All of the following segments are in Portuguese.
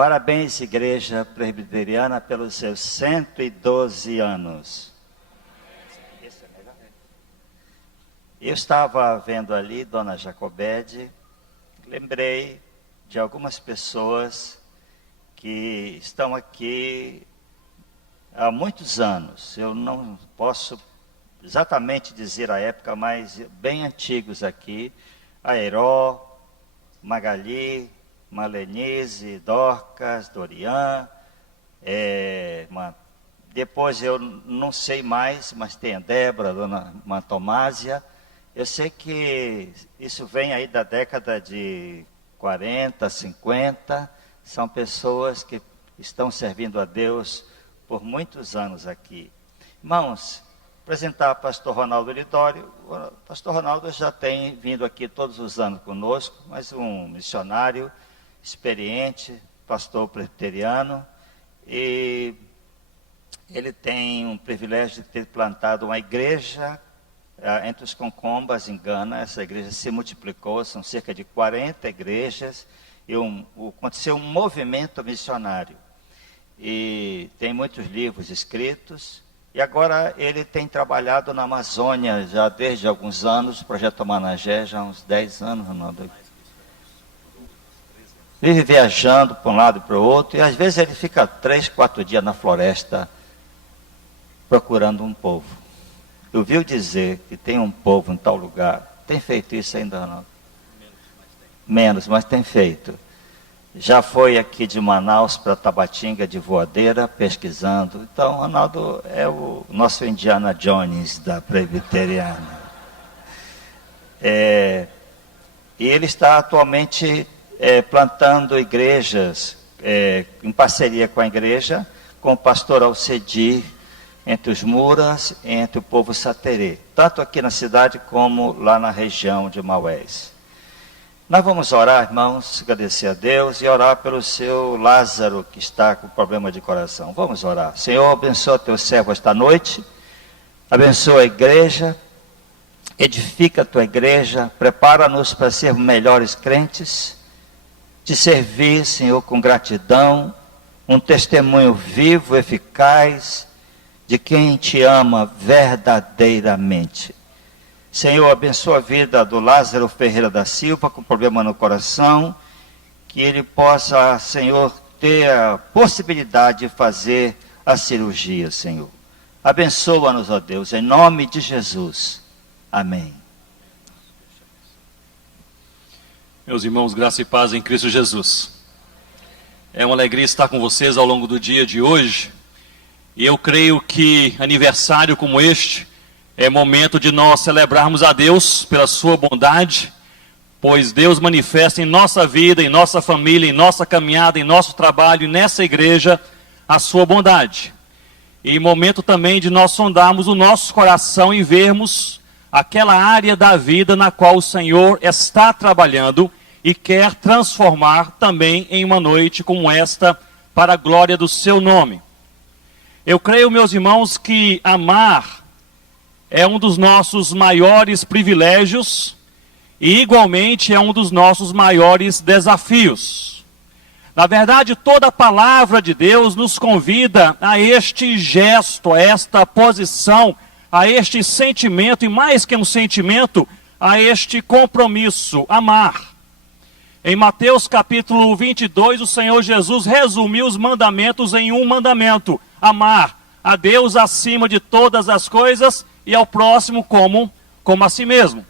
Parabéns, Igreja Presbiteriana, pelos seus 112 anos. Eu estava vendo ali Dona Jacobede, lembrei de algumas pessoas que estão aqui há muitos anos. Eu não posso exatamente dizer a época, mas bem antigos aqui. Aeró, Magali, Malenise, Dorcas, Dorian, depois eu não sei mais, mas tem a Débora, a Dona Mantomásia. Eu sei que isso vem aí da década de 40, 50, são pessoas que estão servindo a Deus por muitos anos aqui. Irmãos, apresentar o pastor Ronaldo Lidório. O pastor Ronaldo já tem vindo aqui todos os anos conosco, mas um missionário experiente, pastor presbiteriano, e ele tem um privilégio de ter plantado uma igreja entre os Concombas, em Gana. Essa igreja se multiplicou, são cerca de 40 igrejas, e aconteceu um movimento missionário. E tem muitos livros escritos, e agora ele tem trabalhado na Amazônia já desde alguns anos, Projeto Managé, já há uns 10 anos, Ronaldo. Vive viajando para um lado e para o outro, e às vezes ele fica 3, 4 dias na floresta procurando um povo. Eu ouvi dizer que tem um povo em tal lugar. Tem feito isso ainda, Ronaldo? Menos, mas tem feito. Já foi aqui de Manaus para Tabatinga de voadeira, pesquisando. Então, Ronaldo é o nosso Indiana Jones da Presbiteriana. E ele está atualmente plantando igrejas, em parceria com a igreja, com o pastor Alcedir, entre os Muras, entre o povo Saterê, tanto aqui na cidade como lá na região de Maués. Nós vamos orar, irmãos, agradecer a Deus e orar pelo seu Lázaro, que está com problema de coração. Vamos orar. Senhor, abençoa teu servo esta noite, abençoa a igreja, edifica a tua igreja, prepara-nos para sermos melhores crentes, te servir, Senhor, com gratidão, um testemunho vivo, eficaz, de quem te ama verdadeiramente. Senhor, abençoa a vida do Lázaro Ferreira da Silva, com problema no coração, que ele possa, Senhor, ter a possibilidade de fazer a cirurgia, Senhor. Abençoa-nos, ó Deus, em nome de Jesus. Amém. Meus irmãos, graça e paz em Cristo Jesus. É uma alegria estar com vocês ao longo do dia de hoje. E eu creio que aniversário como este é momento de nós celebrarmos a Deus pela sua bondade, pois Deus manifesta em nossa vida, em nossa família, em nossa caminhada, em nosso trabalho, nessa igreja, a sua bondade. E momento também de nós sondarmos o nosso coração e vermos aquela área da vida na qual o Senhor está trabalhando e quer transformar também em uma noite como esta, para a glória do seu nome. Eu creio, meus irmãos, que amar é um dos nossos maiores privilégios e igualmente é um dos nossos maiores desafios. Na verdade, toda a palavra de Deus nos convida a este gesto, a esta posição, a este sentimento, e mais que um sentimento, a este compromisso, amar. Em Mateus capítulo 22, o Senhor Jesus resumiu os mandamentos em um mandamento: amar a Deus acima de todas as coisas e ao próximo como a si mesmo.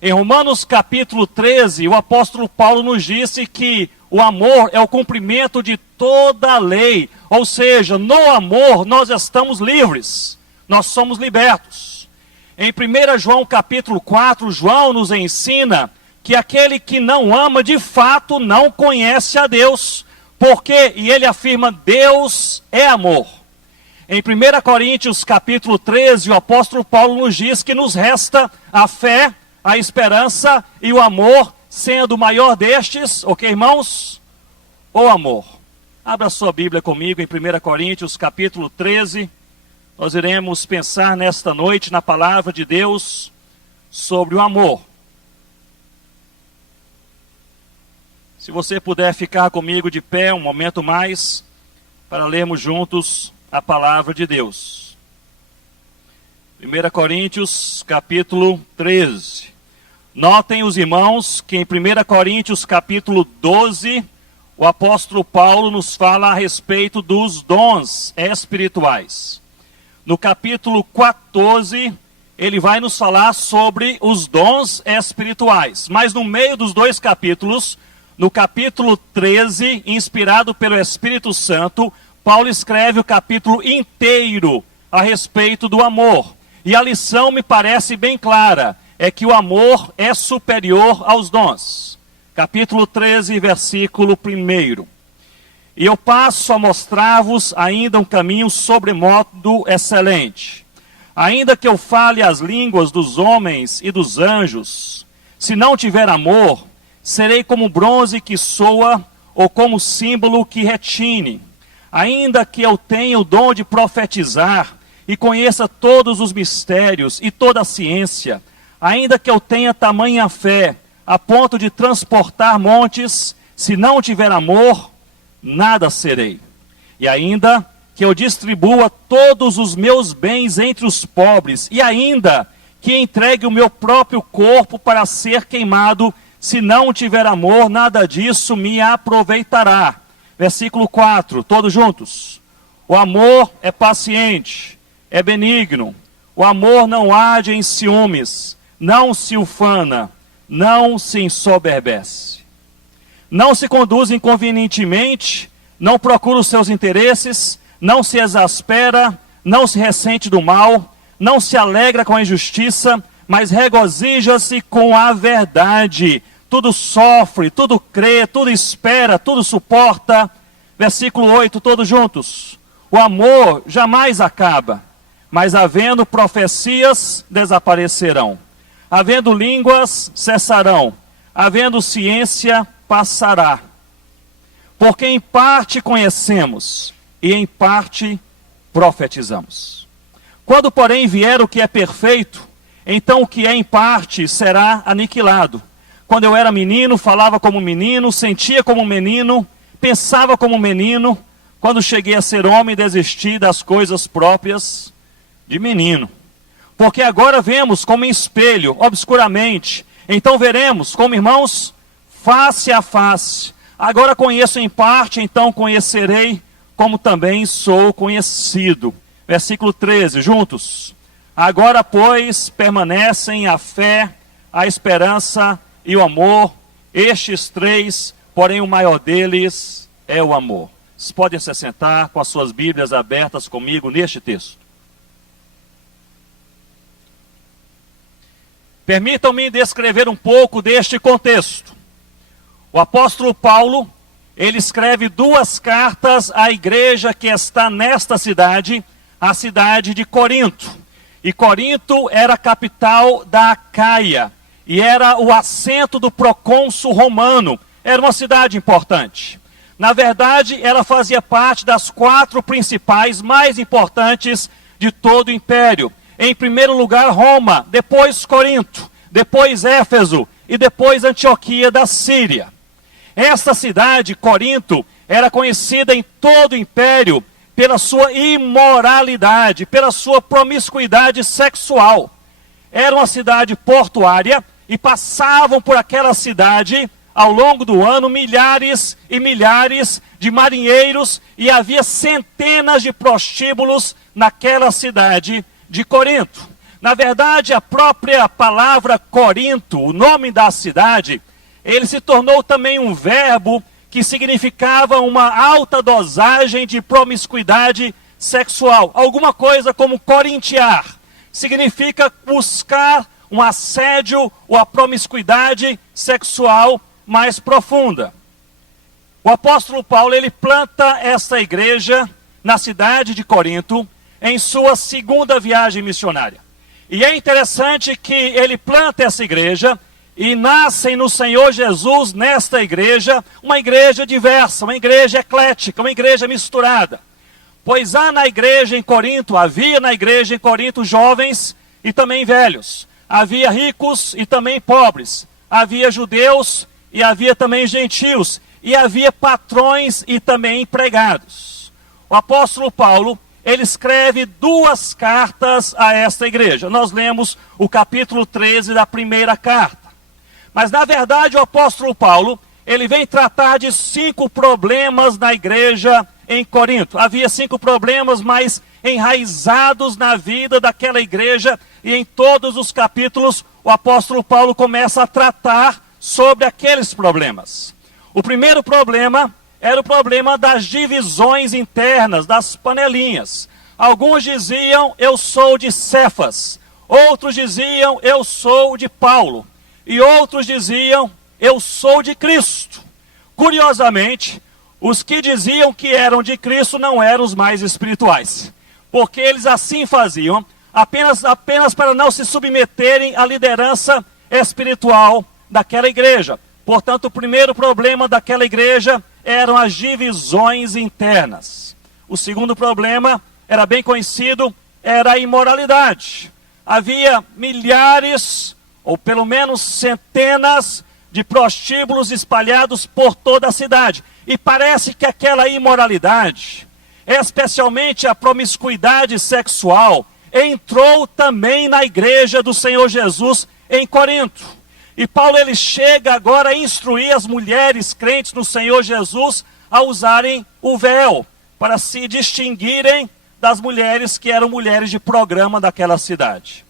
Em Romanos capítulo 13, o apóstolo Paulo nos disse que o amor é o cumprimento de toda a lei, ou seja, no amor nós estamos livres, nós somos libertos. Em 1 João capítulo 4, João nos ensina que aquele que não ama de fato não conhece a Deus, porque, e ele afirma, Deus é amor. Em 1 Coríntios capítulo 13, o apóstolo Paulo nos diz que nos resta a fé, a esperança e o amor, sendo o maior destes, ok, irmãos? O amor. Abra sua Bíblia comigo em 1 Coríntios capítulo 13. Nós iremos pensar nesta noite na palavra de Deus sobre o amor. Se você puder ficar comigo de pé um momento mais, para lermos juntos a palavra de Deus. 1 Coríntios, capítulo 13. Notem os irmãos que em 1 Coríntios, capítulo 12, o apóstolo Paulo nos fala a respeito dos dons espirituais. No capítulo 14, ele vai nos falar sobre os dons espirituais. Mas no meio dos dois capítulos, no capítulo 13, inspirado pelo Espírito Santo, Paulo escreve o capítulo inteiro a respeito do amor. E a lição me parece bem clara, é que o amor é superior aos dons. Capítulo 13, versículo 1. E eu passo a mostrar-vos ainda um caminho sobremodo excelente. Ainda que eu fale as línguas dos homens e dos anjos, se não tiver amor, serei como bronze que soa, ou como símbolo que retine. Ainda que eu tenha o dom de profetizar, e conheça todos os mistérios e toda a ciência, ainda que eu tenha tamanha fé, a ponto de transportar montes, se não tiver amor, nada serei. E ainda que eu distribua todos os meus bens entre os pobres, e ainda que entregue o meu próprio corpo para ser queimado, se não tiver amor, nada disso me aproveitará. Versículo 4, todos juntos. O amor é paciente, é benigno. O amor não age em ciúmes, não se ufana, não se ensoberbece. Não se conduz inconvenientemente, não procura os seus interesses, não se exaspera, não se ressente do mal, não se alegra com a injustiça, mas regozija-se com a verdade. Tudo sofre, tudo crê, tudo espera, tudo suporta. Versículo 8, todos juntos. O amor jamais acaba, mas havendo profecias, desaparecerão. Havendo línguas, cessarão. Havendo ciência, passará. Porque em parte conhecemos e em parte profetizamos. Quando, porém, vier o que é perfeito, então o que é em parte será aniquilado. Quando eu era menino, falava como menino, sentia como menino, pensava como menino. Quando cheguei a ser homem, desisti das coisas próprias de menino. Porque agora vemos como em espelho, obscuramente. Então veremos como irmãos, face a face. Agora conheço em parte, então conhecerei como também sou conhecido. Versículo 13, juntos. Agora, pois, permanecem a fé, a esperança e o amor. Estes três, porém o maior deles é o amor. Vocês podem se sentar com as suas Bíblias abertas comigo neste texto. Permitam-me descrever um pouco deste contexto. O apóstolo Paulo, ele escreve 2 cartas à igreja que está nesta cidade, a cidade de Corinto. E Corinto era a capital da Acaia, e era o assento do procônsul romano. Era uma cidade importante. Na verdade, ela fazia parte das 4 principais, mais importantes de todo o império. Em primeiro lugar, Roma, depois Corinto, depois Éfeso e depois Antioquia da Síria. Esta cidade, Corinto, era conhecida em todo o império pela sua imoralidade, pela sua promiscuidade sexual. Era uma cidade portuária e passavam por aquela cidade, ao longo do ano, milhares e milhares de marinheiros, e havia centenas de prostíbulos naquela cidade de Corinto. Na verdade, a própria palavra Corinto, o nome da cidade, ele se tornou também um verbo que significava uma alta dosagem de promiscuidade sexual. Alguma coisa como corintiar. Significa buscar um assédio ou a promiscuidade sexual mais profunda. O apóstolo Paulo, ele planta essa igreja na cidade de Corinto em sua 2ª viagem missionária. E é interessante que ele planta essa igreja e nascem no Senhor Jesus, nesta igreja, uma igreja diversa, uma igreja eclética, uma igreja misturada. Pois havia na igreja em Corinto jovens e também velhos. Havia ricos e também pobres. Havia judeus e havia também gentios, e havia patrões e também empregados. O apóstolo Paulo, ele escreve 2 cartas a esta igreja. Nós lemos o capítulo 13 da primeira carta. Mas na verdade o apóstolo Paulo, ele vem tratar de 5 problemas na igreja em Corinto. Havia 5 problemas mais enraizados na vida daquela igreja, e em todos os capítulos o apóstolo Paulo começa a tratar sobre aqueles problemas. O primeiro problema era o problema das divisões internas, das panelinhas. Alguns diziam, eu sou de Cefas. Outros diziam, eu sou de Paulo. E outros diziam, eu sou de Cristo. Curiosamente, os que diziam que eram de Cristo não eram os mais espirituais, porque eles assim faziam apenas para não se submeterem à liderança espiritual daquela igreja. Portanto, o primeiro problema daquela igreja eram as divisões internas. O segundo problema, era bem conhecido, era a imoralidade. Havia milhares, ou pelo menos centenas, de prostíbulos espalhados por toda a cidade. E parece que aquela imoralidade, especialmente a promiscuidade sexual, entrou também na igreja do Senhor Jesus em Corinto. E Paulo, ele chega agora a instruir as mulheres crentes no Senhor Jesus a usarem o véu, para se distinguirem das mulheres que eram mulheres de programa daquela cidade.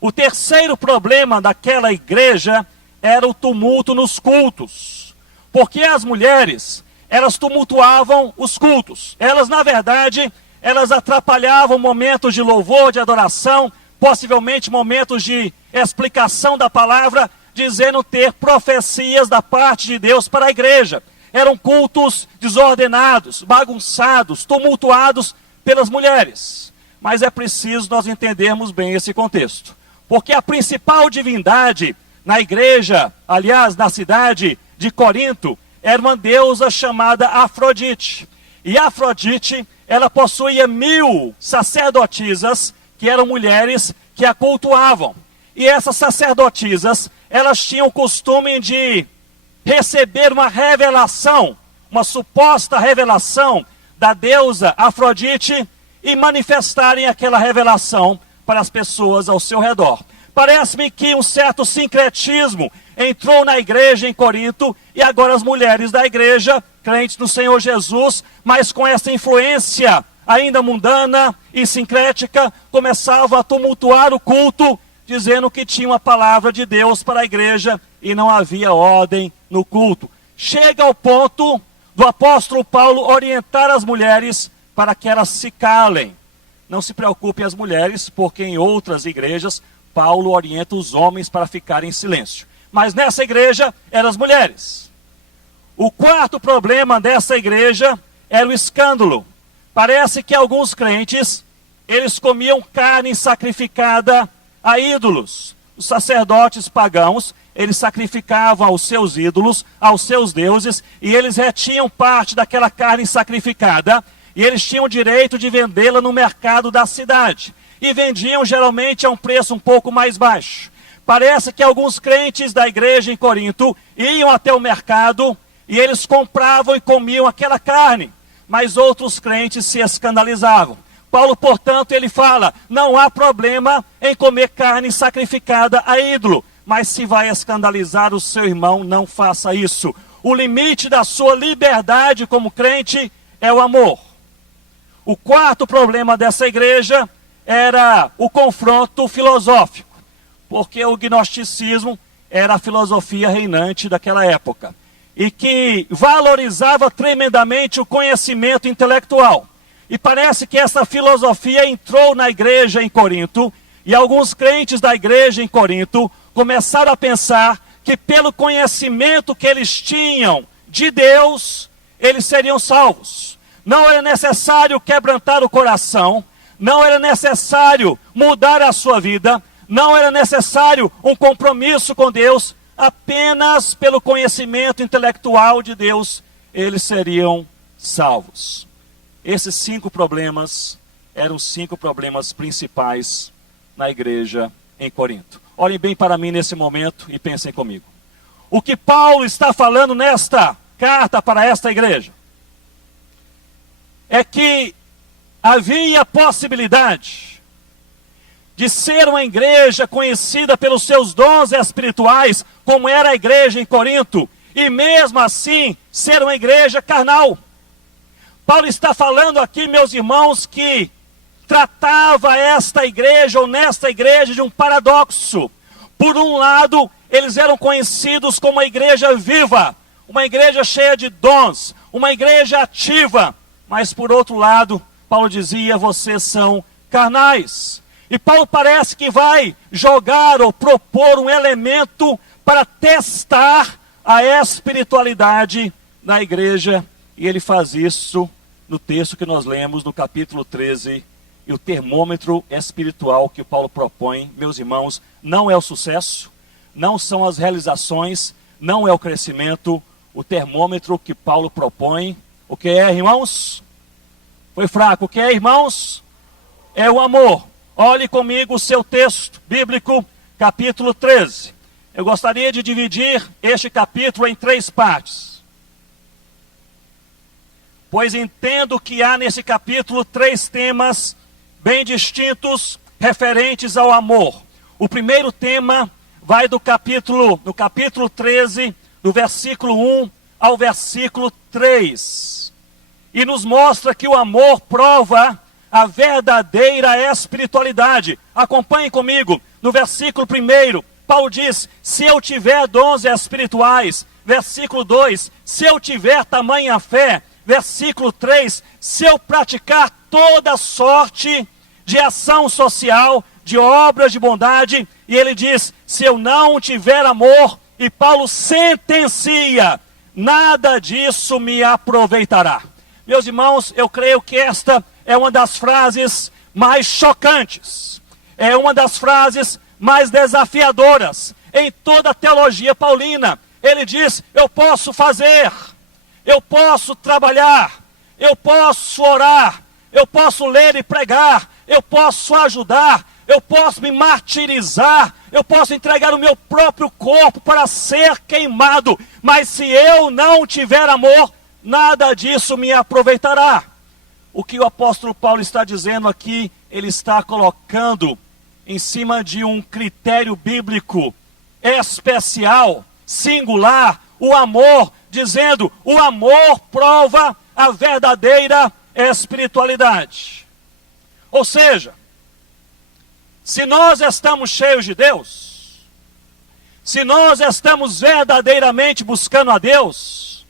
O terceiro problema daquela igreja era o tumulto nos cultos. Porque as mulheres, elas tumultuavam os cultos. Elas, na verdade, elas atrapalhavam momentos de louvor, de adoração, possivelmente momentos de explicação da palavra, dizendo ter profecias da parte de Deus para a igreja. Eram cultos desordenados, bagunçados, tumultuados pelas mulheres. Mas é preciso nós entendermos bem esse contexto. Porque a principal divindade na igreja, aliás, na cidade de Corinto, era uma deusa chamada Afrodite. E Afrodite, ela possuía 1000 sacerdotisas, que eram mulheres que a cultuavam. E essas sacerdotisas, elas tinham o costume de receber uma revelação, uma suposta revelação da deusa Afrodite, e manifestarem aquela revelação para as pessoas ao seu redor. Parece-me que um certo sincretismo entrou na igreja em Corinto, e agora as mulheres da igreja, crentes no Senhor Jesus, mas com essa influência ainda mundana e sincrética, começavam a tumultuar o culto, dizendo que tinha uma palavra de Deus para a igreja e não havia ordem no culto. Chega ao ponto do apóstolo Paulo orientar as mulheres para que elas se calem. Não se preocupem as mulheres, porque em outras igrejas Paulo orienta os homens para ficarem em silêncio. Mas nessa igreja eram as mulheres. O quarto problema dessa igreja era o escândalo. Parece que alguns crentes, eles comiam carne sacrificada a ídolos. Os sacerdotes pagãos, eles sacrificavam aos seus ídolos, aos seus deuses, e eles retinham parte daquela carne sacrificada, e eles tinham o direito de vendê-la no mercado da cidade. E vendiam geralmente a um preço um pouco mais baixo. Parece que alguns crentes da igreja em Corinto iam até o mercado e eles compravam e comiam aquela carne, mas outros crentes se escandalizavam. Paulo, portanto, ele fala, não há problema em comer carne sacrificada a ídolo, mas se vai escandalizar o seu irmão, não faça isso. O limite da sua liberdade como crente é o amor. O quarto problema dessa igreja era o confronto filosófico, porque o gnosticismo era a filosofia reinante daquela época, e que valorizava tremendamente o conhecimento intelectual. E parece que essa filosofia entrou na igreja em Corinto, e alguns crentes da igreja em Corinto começaram a pensar que pelo conhecimento que eles tinham de Deus, eles seriam salvos. Não era necessário quebrantar o coração, não era necessário mudar a sua vida, não era necessário um compromisso com Deus, apenas pelo conhecimento intelectual de Deus, eles seriam salvos. Esses 5 problemas eram os 5 problemas principais na igreja em Corinto. Olhem bem para mim nesse momento e pensem comigo. o que Paulo está falando nesta carta para esta igreja é que havia possibilidade de ser uma igreja conhecida pelos seus dons espirituais, como era a igreja em Corinto, e mesmo assim ser uma igreja carnal. Paulo está falando aqui, meus irmãos, que tratava esta igreja ou nesta igreja de um paradoxo. Por um lado, eles eram conhecidos como uma igreja viva, uma igreja cheia de dons, uma igreja ativa, mas por outro lado, Paulo dizia, vocês são carnais. E Paulo parece que vai jogar ou propor um elemento para testar a espiritualidade da igreja. E ele faz isso no texto que nós lemos no capítulo 13. E o termômetro espiritual que Paulo propõe, meus irmãos, não é o sucesso, não são as realizações, não é o crescimento. O termômetro que Paulo propõe, o que é, irmãos? Foi fraco. O que é, irmãos? É o amor. Olhe comigo o seu texto bíblico, capítulo 13. Eu gostaria de dividir este capítulo em 3 partes. Pois entendo que há nesse capítulo 3 temas bem distintos referentes ao amor. O primeiro tema vai no capítulo 13, do versículo 1 ao versículo 3. E nos mostra que o amor prova a verdadeira espiritualidade. Acompanhem comigo, no versículo 1, Paulo diz, se eu tiver dons espirituais. Versículo 2, se eu tiver tamanha fé. Versículo 3, se eu praticar toda sorte de ação social, de obras de bondade. E ele diz, se eu não tiver amor, e Paulo sentencia, nada disso me aproveitará. Meus irmãos, eu creio que esta é uma das frases mais chocantes, é uma das frases mais desafiadoras em toda a teologia paulina. Ele diz, eu posso fazer, eu posso trabalhar, eu posso orar, eu posso ler e pregar, eu posso ajudar, eu posso me martirizar, eu posso entregar o meu próprio corpo para ser queimado, mas se eu não tiver amor, nada disso me aproveitará. O que o apóstolo Paulo está dizendo aqui, ele está colocando em cima de um critério bíblico especial, singular, o amor, dizendo, o amor prova a verdadeira espiritualidade. Ou seja, se nós estamos cheios de Deus, se nós estamos verdadeiramente buscando a Deus,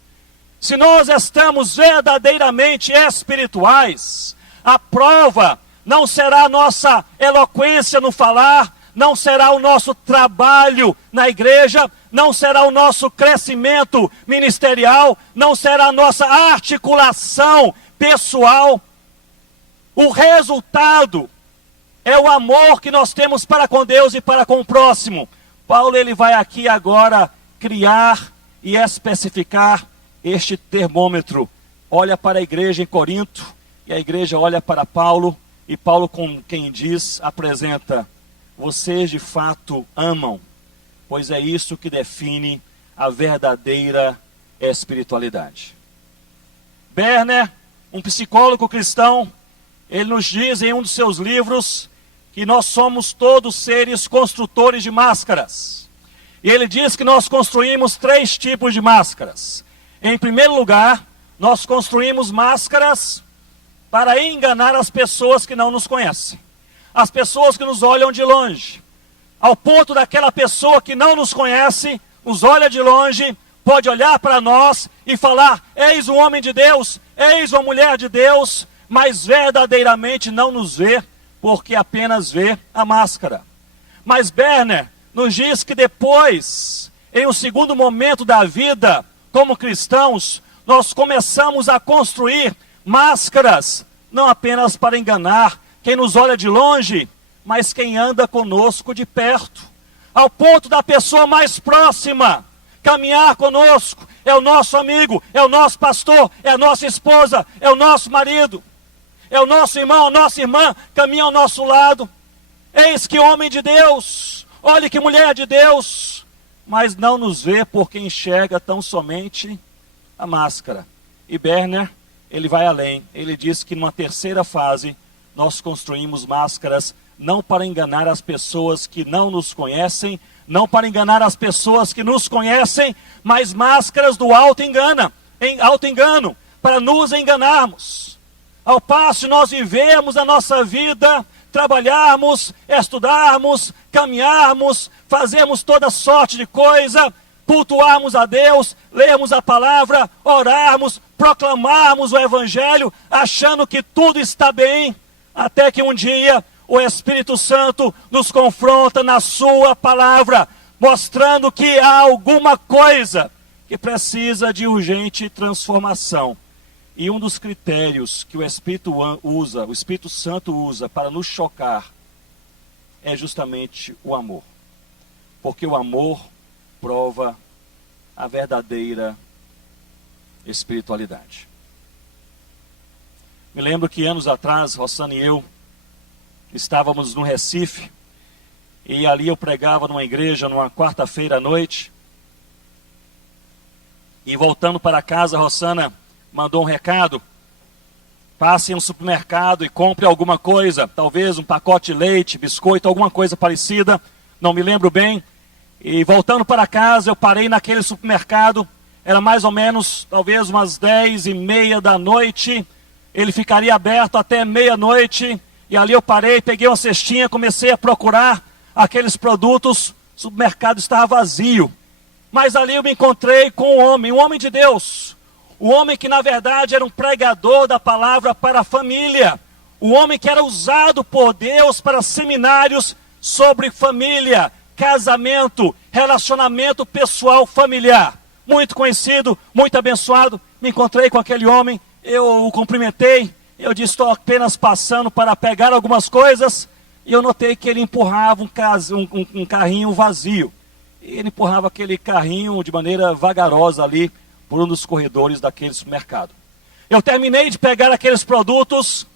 se nós estamos verdadeiramente espirituais, a prova não será a nossa eloquência no falar, não será o nosso trabalho na igreja, não será o nosso crescimento ministerial, não será a nossa articulação pessoal. O resultado é o amor que nós temos para com Deus e para com o próximo. Paulo ele vai aqui agora criar e especificar este termômetro. Olha para a igreja em Corinto, e a igreja olha para Paulo, e Paulo, com quem diz, apresenta, vocês de fato amam, pois é isso que define a verdadeira espiritualidade. Berner, um psicólogo cristão, ele nos diz em um dos seus livros que nós somos todos seres construtores de máscaras. E ele diz que nós construímos 3 tipos de máscaras. Em primeiro lugar, nós construímos máscaras para enganar as pessoas que não nos conhecem. As pessoas que nos olham de longe. Ao ponto daquela pessoa que não nos conhece, nos olha de longe, pode olhar para nós e falar, eis um homem de Deus, eis uma mulher de Deus, mas verdadeiramente não nos vê, porque apenas vê a máscara. Mas Berner nos diz que depois, em um segundo momento da vida, como cristãos, nós começamos a construir máscaras, não apenas para enganar quem nos olha de longe, mas quem anda conosco de perto. Ao ponto da pessoa mais próxima caminhar conosco, é o nosso amigo, é o nosso pastor, é a nossa esposa, é o nosso marido, é o nosso irmão, a nossa irmã, caminha ao nosso lado. Eis que homem de Deus, olhe que mulher de Deus. mas não nos vê porque enxerga tão somente a máscara. E Berner, ele vai além. Ele diz que numa terceira fase, nós construímos máscaras não para enganar as pessoas que não nos conhecem, não para enganar as pessoas que nos conhecem, mas máscaras do auto-engano, para nos enganarmos. Ao passo de nós vivemos a nossa vida, trabalharmos, estudarmos, caminharmos, fazermos toda sorte de coisa, cultuarmos a Deus, lermos a palavra, orarmos, proclamarmos o Evangelho, achando que tudo está bem, até que um dia o Espírito Santo nos confronta na sua palavra, mostrando que há alguma coisa que precisa de urgente transformação. E um dos critérios que o Espírito Santo usa para nos chocar é justamente o amor. Porque o amor prova a verdadeira espiritualidade. Me lembro que anos atrás, Rossana e eu estávamos no Recife, e ali eu pregava numa igreja, numa quarta-feira à noite, e voltando para casa, Rossana mandou um recado: passe em um supermercado e compre alguma coisa, talvez um pacote de leite, biscoito, alguma coisa parecida, não me lembro bem. E voltando para casa, eu parei naquele supermercado, era mais ou menos, talvez umas 10:30 da noite, ele ficaria aberto até meia-noite, e ali eu parei, peguei uma cestinha, comecei a procurar aqueles produtos, o supermercado estava vazio. Mas ali eu me encontrei com um homem de Deus, um homem que na verdade era um pregador da palavra para a família, um homem que era usado por Deus para seminários sobre família, casamento, relacionamento pessoal familiar. Muito conhecido, muito abençoado. Me encontrei com aquele homem, eu o cumprimentei, eu disse: estou apenas passando para pegar algumas coisas, e eu notei que ele empurrava um carrinho vazio. E ele empurrava aquele carrinho de maneira vagarosa ali por um dos corredores daquele supermercado. Eu terminei de pegar aqueles produtos,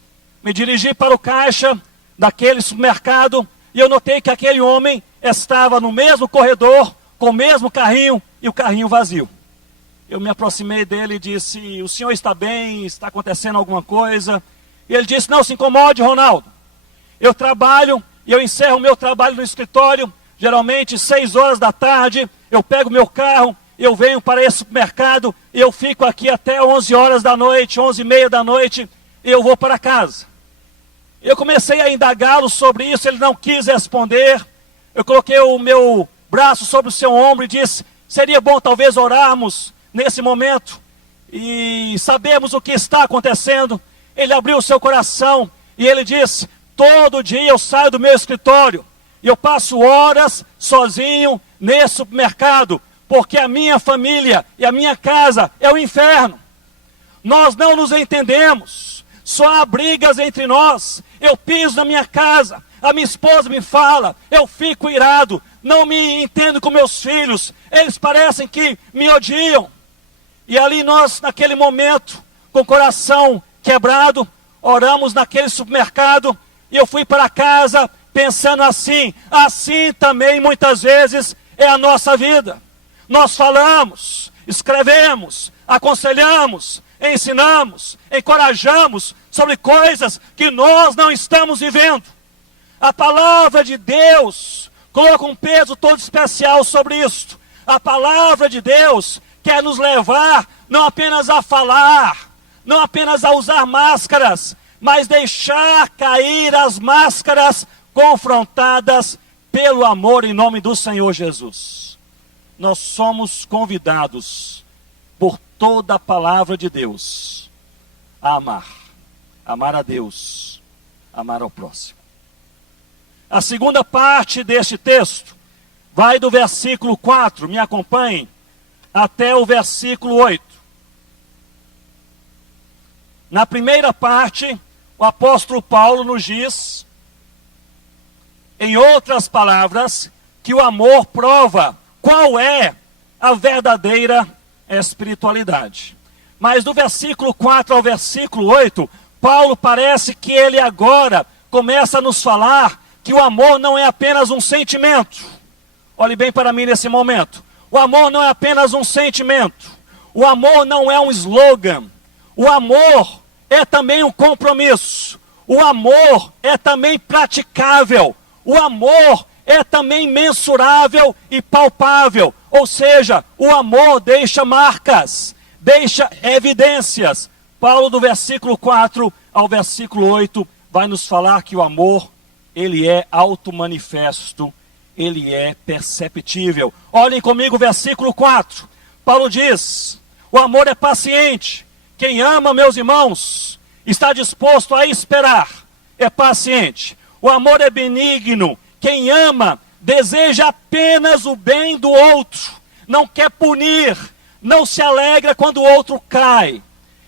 me dirigi para o caixa daquele supermercado, e eu notei que aquele homem estava no mesmo corredor, com o mesmo carrinho, e o carrinho vazio. Eu me aproximei dele e disse: o senhor está bem? Está acontecendo alguma coisa? E ele disse: não se incomode, Ronaldo. Eu trabalho, e eu encerro o meu trabalho no escritório, geralmente 6 horas da tarde, eu pego meu carro, eu venho para esse supermercado, e eu fico aqui até 11 horas da noite, 11:30 da noite, e eu vou para casa. Eu comecei a indagá-lo sobre isso, ele não quis responder. Eu coloquei o meu braço sobre o seu ombro e disse: seria bom talvez orarmos nesse momento e sabermos o que está acontecendo. Ele abriu o seu coração e ele disse: todo dia eu saio do meu escritório e eu passo horas sozinho nesse supermercado, porque a minha família e a minha casa é o inferno. Nós não nos entendemos, só há brigas entre nós. Eu piso na minha casa, a minha esposa me fala, eu fico irado, não me entendo com meus filhos, eles parecem que me odiam. E ali nós, naquele momento, com o coração quebrado, oramos naquele supermercado, e eu fui para casa pensando assim também muitas vezes é a nossa vida. Nós falamos, escrevemos, aconselhamos, ensinamos, encorajamos sobre coisas que nós não estamos vivendo. A palavra de Deus coloca um peso todo especial sobre isto. A palavra de Deus quer nos levar não apenas a falar, não apenas a usar máscaras, mas deixar cair as máscaras confrontadas pelo amor em nome do Senhor Jesus. Nós somos convidados por toda a palavra de Deus a amar a Deus, amar ao próximo. A segunda parte deste texto vai do versículo 4, me acompanhem, até o versículo 8. Na primeira parte, o apóstolo Paulo nos diz, em outras palavras, que o amor prova qual é a verdadeira espiritualidade. Mas do versículo 4 ao versículo 8, Paulo parece que ele agora começa a nos falar que o amor não é apenas um sentimento. olhe bem para mim nesse momento. O amor não é apenas um sentimento. O amor não é um slogan. O amor é também um compromisso. O amor é também praticável. O amor é também mensurável e palpável. Ou seja, o amor deixa marcas, deixa evidências. Paulo, do versículo 4 ao versículo 8, vai nos falar que o amor, ele é automanifesto, ele é perceptível. Olhem comigo o versículo 4. Paulo diz: o amor é paciente. Quem ama, meus irmãos, está disposto a esperar, é paciente. O amor é benigno. Quem ama, deseja apenas o bem do outro. Não quer punir, não se alegra quando o outro cai.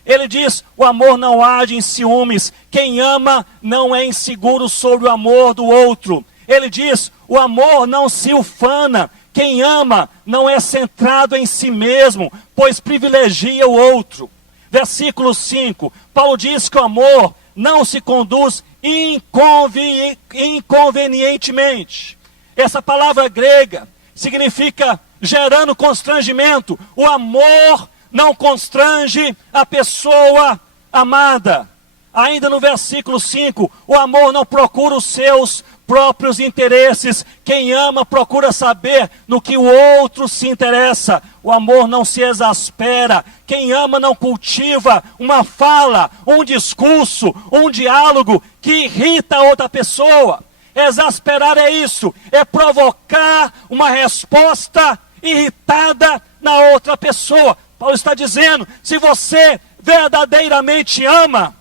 Ele diz: o amor não age em ciúmes. Quem ama não é inseguro sobre o amor do outro. Ele diz: o amor não se ufana. Quem ama não é centrado em si mesmo, pois privilegia o outro. Versículo 5, Paulo diz que o amor não se conduz inconvenientemente. Essa palavra grega significa gerando constrangimento. O amor não constrange a pessoa amada. Ainda no versículo 5, o amor não procura os seus próprios interesses. Quem ama procura saber no que o outro se interessa. O amor não se exaspera. Quem ama não cultiva uma fala, um discurso, um diálogo que irrita a outra pessoa. Exasperar é isso, é provocar uma resposta irritada na outra pessoa. Paulo está dizendo: se você verdadeiramente ama,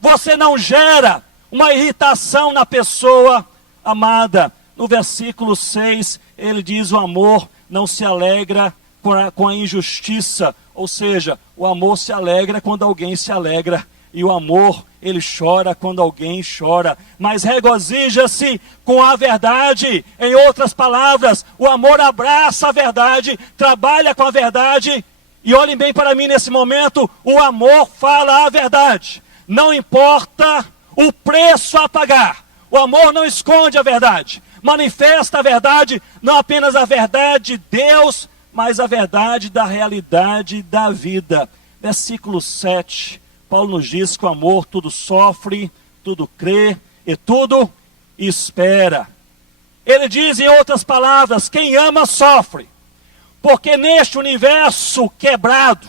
você não gera uma irritação na pessoa amada. No versículo 6, ele diz: o amor não se alegra com a injustiça. Ou seja, o amor se alegra quando alguém se alegra. E o amor, ele chora quando alguém chora. Mas regozija-se com a verdade. Em outras palavras, o amor abraça a verdade, trabalha com a verdade. E olhem bem para mim nesse momento: o amor fala a verdade. Não importa o preço a pagar. O amor não esconde a verdade. Manifesta a verdade, não apenas a verdade de Deus, mas a verdade da realidade da vida. Versículo 7, Paulo nos diz que o amor tudo sofre, tudo crê e tudo espera. Ele diz em outras palavras: quem ama sofre. Porque neste universo quebrado,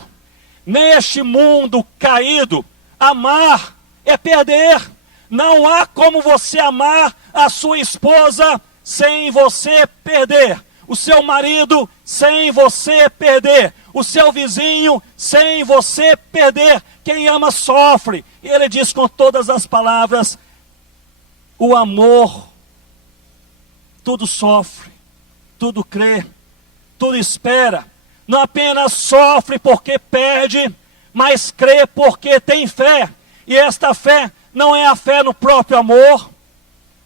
neste mundo caído, amar é perder. Não há como você amar a sua esposa sem você perder. O seu marido sem você perder. O seu vizinho sem você perder. Quem ama sofre. E ele diz com todas as palavras: o amor tudo sofre, tudo crê, tudo espera. Não apenas sofre porque perde, mas crê porque tem fé. E esta fé não é a fé no próprio amor,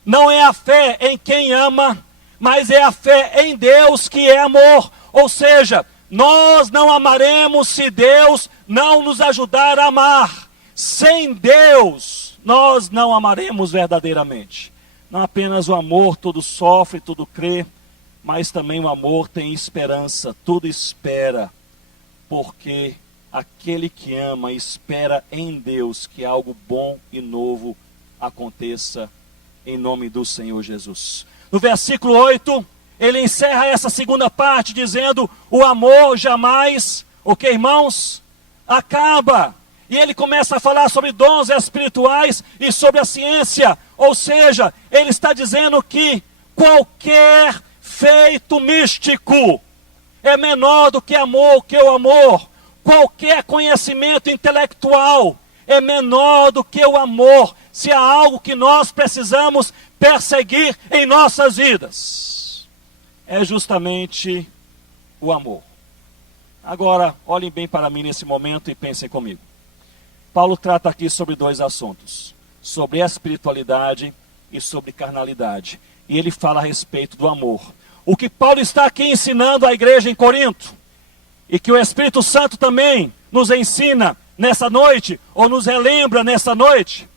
não é a fé em quem ama, mas é a fé em Deus que é amor. Ou seja, nós não amaremos se Deus não nos ajudar a amar. Sem Deus, nós não amaremos verdadeiramente. Não apenas o amor tudo sofre, tudo crê, mas também o amor tem esperança, tudo espera, porque aquele que ama espera em Deus que algo bom e novo aconteça em nome do Senhor Jesus. No versículo 8, ele encerra essa segunda parte dizendo: o amor jamais, o que, irmãos? Acaba. E ele começa a falar sobre dons espirituais e sobre a ciência. Ou seja, ele está dizendo que qualquer feito místico é menor do que o amor. Qualquer conhecimento intelectual é menor do que o amor, se há algo que nós precisamos perseguir em nossas vidas. É justamente o amor. Agora, olhem bem para mim nesse momento e pensem comigo. Paulo trata aqui sobre dois assuntos: sobre espiritualidade e sobre carnalidade. E ele fala a respeito do amor. O que Paulo está aqui ensinando à igreja em Corinto, e que o Espírito Santo também nos ensina nessa noite, ou nos relembra nessa noite,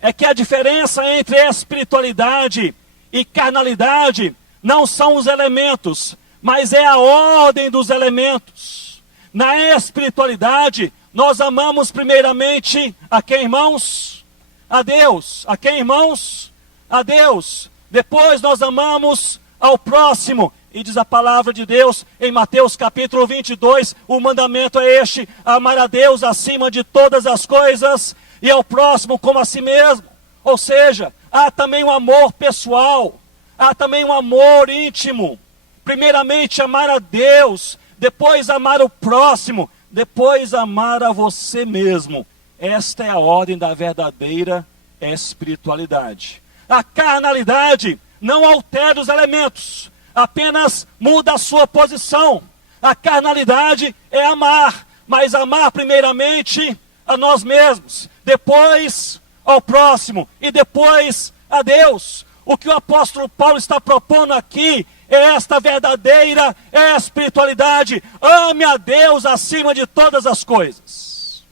é que a diferença entre espiritualidade e carnalidade não são os elementos, mas é a ordem dos elementos. Na espiritualidade, nós amamos primeiramente a quem, irmãos? A Deus. A quem, irmãos? A Deus. Depois nós amamos ao próximo. E diz a palavra de Deus em Mateus capítulo 22, o mandamento é este: amar a Deus acima de todas as coisas e ao próximo como a si mesmo. Ou seja, há também um amor pessoal, há também um amor íntimo. Primeiramente amar a Deus, depois amar o próximo, depois amar a você mesmo. Esta é a ordem da verdadeira espiritualidade. A carnalidade não altera os elementos, apenas muda a sua posição. A carnalidade é amar, mas amar primeiramente a nós mesmos, depois ao próximo e depois a Deus. O que o apóstolo Paulo está propondo aqui é esta verdadeira espiritualidade. Ame a Deus acima de todas as coisas.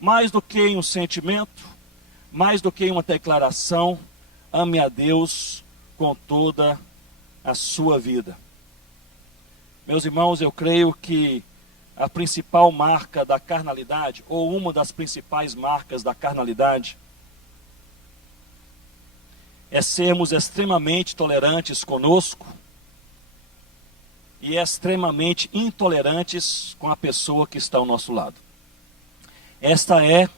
Mais do que em um sentimento, mais do que em uma declaração, ame a Deus com toda a sua vida. Meus irmãos, eu creio que a principal marca da carnalidade, ou uma das principais marcas da carnalidade, é sermos extremamente tolerantes conosco e extremamente intolerantes com a pessoa que está ao nosso lado. Esta é,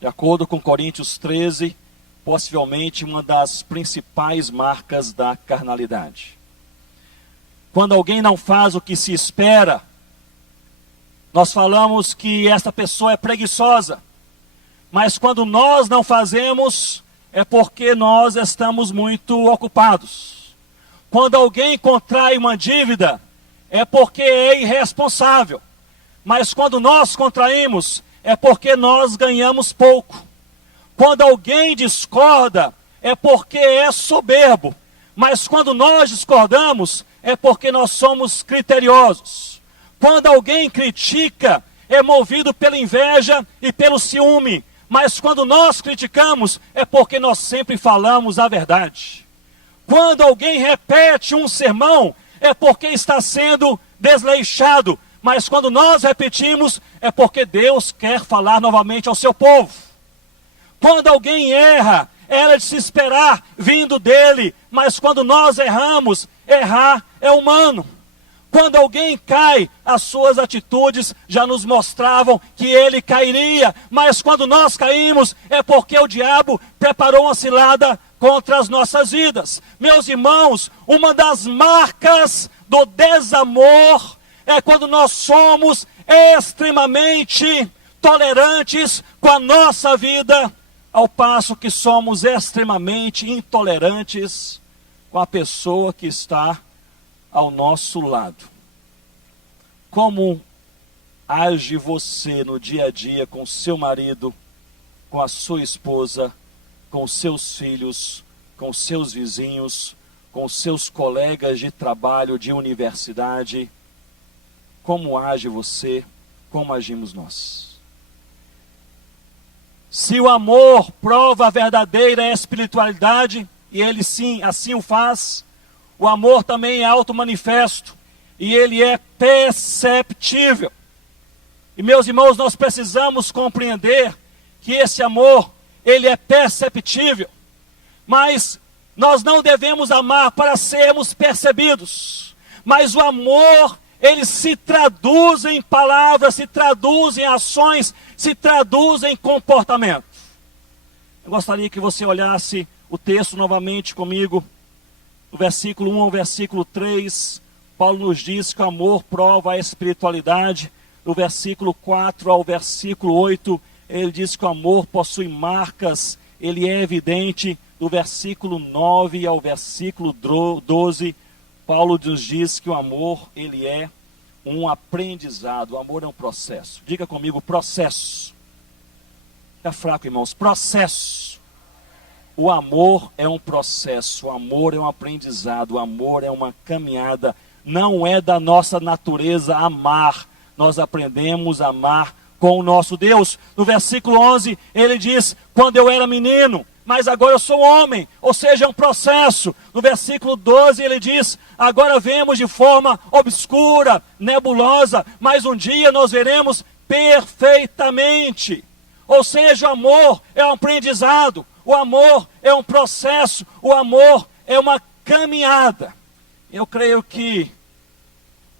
de acordo com Coríntios 13, possivelmente uma das principais marcas da carnalidade. Quando alguém não faz o que se espera, nós falamos que esta pessoa é preguiçosa. Mas quando nós não fazemos, é porque nós estamos muito ocupados. Quando alguém contrai uma dívida, é porque é irresponsável. Mas quando nós contraímos, é porque nós ganhamos pouco. Quando alguém discorda, é porque é soberbo. Mas quando nós discordamos, é porque nós somos criteriosos. Quando alguém critica, é movido pela inveja e pelo ciúme. Mas quando nós criticamos, é porque nós sempre falamos a verdade. Quando alguém repete um sermão, é porque está sendo desleixado. Mas quando nós repetimos, é porque Deus quer falar novamente ao seu povo. Quando alguém erra, era de se esperar vindo dele. Mas quando nós erramos, errar é humano. Quando alguém cai, as suas atitudes já nos mostravam que ele cairia. Mas quando nós caímos, é porque o diabo preparou uma cilada contra as nossas vidas. Meus irmãos, uma das marcas do desamor é quando nós somos extremamente tolerantes com a nossa vida, ao passo que somos extremamente intolerantes com a pessoa que está ao nosso lado. Como age você no dia a dia com seu marido, com a sua esposa, com seus filhos, com seus vizinhos, com seus colegas de trabalho, de universidade? Como age você? Como agimos nós? Se o amor prova a verdadeira espiritualidade, e ele sim, assim o faz, o amor também é auto-manifesto, e ele é perceptível. E meus irmãos, nós precisamos compreender que esse amor, ele é perceptível. Mas nós não devemos amar para sermos percebidos. Mas o amor, ele se traduz em palavras, se traduz em ações, se traduz em comportamento. Eu gostaria que você olhasse o texto novamente comigo. Do versículo 1 ao versículo 3, Paulo nos diz que o amor prova a espiritualidade. Do versículo 4 ao versículo 8, ele diz que o amor possui marcas, ele é evidente. Do versículo 9 ao versículo 12, Paulo nos diz que o amor, ele é um aprendizado. O amor é um processo. Diga comigo, processo. Fica fraco, irmãos. Processo. O amor é um processo, o amor é um aprendizado, o amor é uma caminhada. Não é da nossa natureza amar, nós aprendemos a amar com o nosso Deus. No versículo 11, ele diz, quando eu era menino, mas agora eu sou homem. Ou seja, é um processo. No versículo 12 ele diz: agora vemos de forma obscura, nebulosa, mas um dia nós veremos perfeitamente. Ou seja, o amor é um aprendizado, o amor é um processo, o amor é uma caminhada. Eu creio que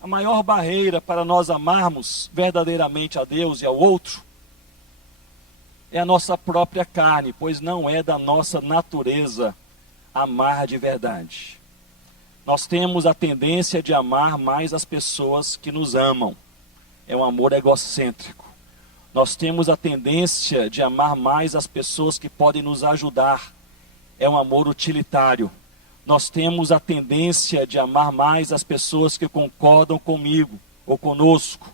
a maior barreira para nós amarmos verdadeiramente a Deus e ao outro é a nossa própria carne, pois não é da nossa natureza amar de verdade. Nós temos a tendência de amar mais as pessoas que nos amam. É um amor egocêntrico. Nós temos a tendência de amar mais as pessoas que podem nos ajudar. É um amor utilitário. Nós temos a tendência de amar mais as pessoas que concordam comigo ou conosco.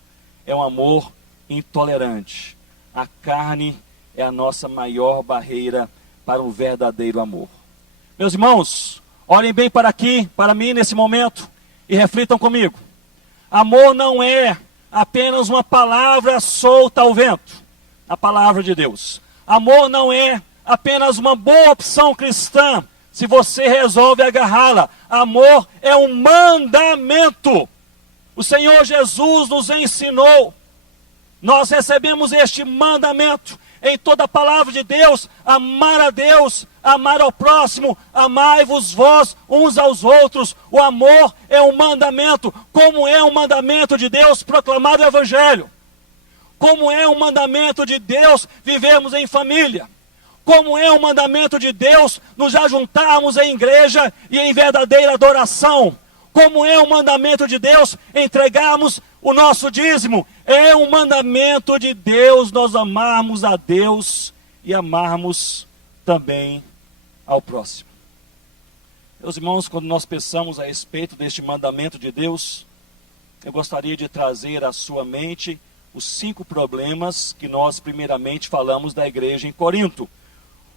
É um amor intolerante. A carne é a nossa maior barreira para um verdadeiro amor. Meus irmãos, olhem bem para aqui, para mim nesse momento, e reflitam comigo. Amor não é apenas uma palavra solta ao vento, a palavra de Deus. Amor não é apenas uma boa opção cristã, se você resolve agarrá-la. Amor é um mandamento. O Senhor Jesus nos ensinou. Nós recebemos este mandamento em toda a palavra de Deus: amar a Deus, amar ao próximo, amai-vos vós uns aos outros. O amor é um mandamento, como é um mandamento de Deus proclamar o Evangelho, como é um mandamento de Deus vivermos em família, como é um mandamento de Deus nos ajuntarmos em igreja e em verdadeira adoração, como é um mandamento de Deus entregarmos o nosso dízimo. É um mandamento de Deus nós amarmos a Deus e amarmos também ao próximo. Meus irmãos, quando nós pensamos a respeito deste mandamento de Deus, eu gostaria de trazer à sua mente os 5 problemas que nós primeiramente falamos da igreja em Corinto.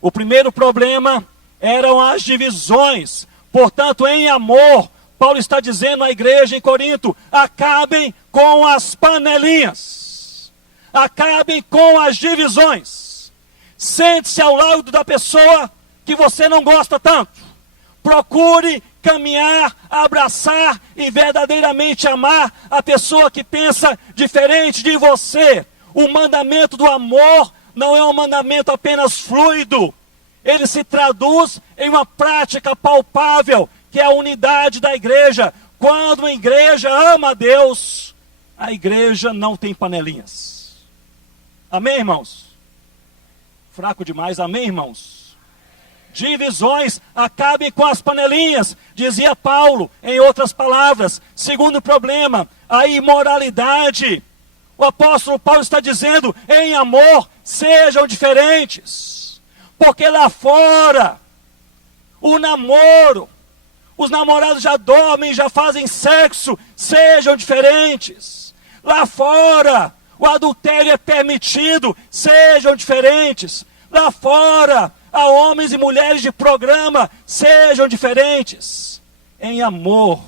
O primeiro problema eram as divisões. Portanto, em amor, Paulo está dizendo à igreja em Corinto: acabem com as panelinhas, acabem com as divisões. Sente-se ao lado da pessoa que você não gosta tanto. Procure caminhar, abraçar e verdadeiramente amar a pessoa que pensa diferente de você. O mandamento do amor não é um mandamento apenas fluido. Ele se traduz em uma prática palpável, que é a unidade da igreja. Quando a igreja ama a Deus, a igreja não tem panelinhas. Amém, irmãos? Fraco demais, amém, irmãos? Divisões, acabem com as panelinhas, dizia Paulo, em outras palavras. Segundo problema, a imoralidade. O apóstolo Paulo está dizendo: em amor, sejam diferentes. Porque lá fora, o namoro, os namorados já dormem, já fazem sexo, sejam diferentes. Lá fora, o adultério é permitido, sejam diferentes. Lá fora, há homens e mulheres de programa, sejam diferentes. Em amor,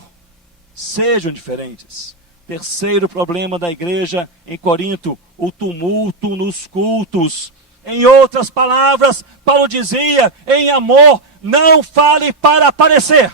sejam diferentes. Terceiro problema da igreja em Corinto: o tumulto nos cultos. Em outras palavras, Paulo dizia: em amor, não fale para aparecer.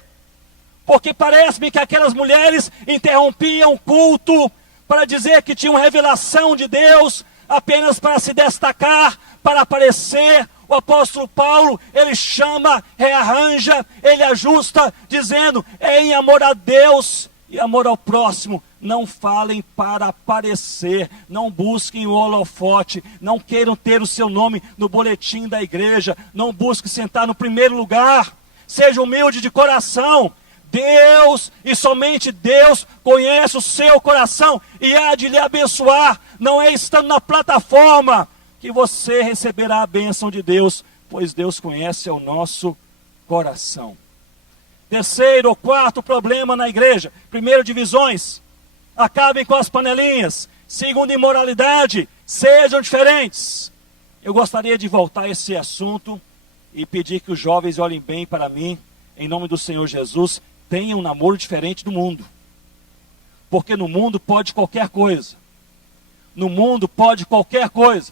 Porque parece-me que aquelas mulheres interrompiam o culto para dizer que tinham revelação de Deus, apenas para se destacar, para aparecer. O apóstolo Paulo, ele chama, rearranja, ele ajusta, dizendo: em amor a Deus e amor ao próximo, não falem para aparecer, não busquem o holofote, não queiram ter o seu nome no boletim da igreja, não busquem sentar no primeiro lugar. Seja humilde de coração. Deus e somente Deus conhece o seu coração e há de lhe abençoar. Não é estando na plataforma que você receberá a bênção de Deus, pois Deus conhece o nosso coração. Terceiro ou quarto problema na igreja: primeiro, divisões, acabem com as panelinhas. Segundo, imoralidade, sejam diferentes. Eu gostaria de voltar a esse assunto e pedir que os jovens olhem bem para mim, em nome do Senhor Jesus. Tenham um namoro diferente do mundo, porque no mundo pode qualquer coisa. No mundo pode qualquer coisa.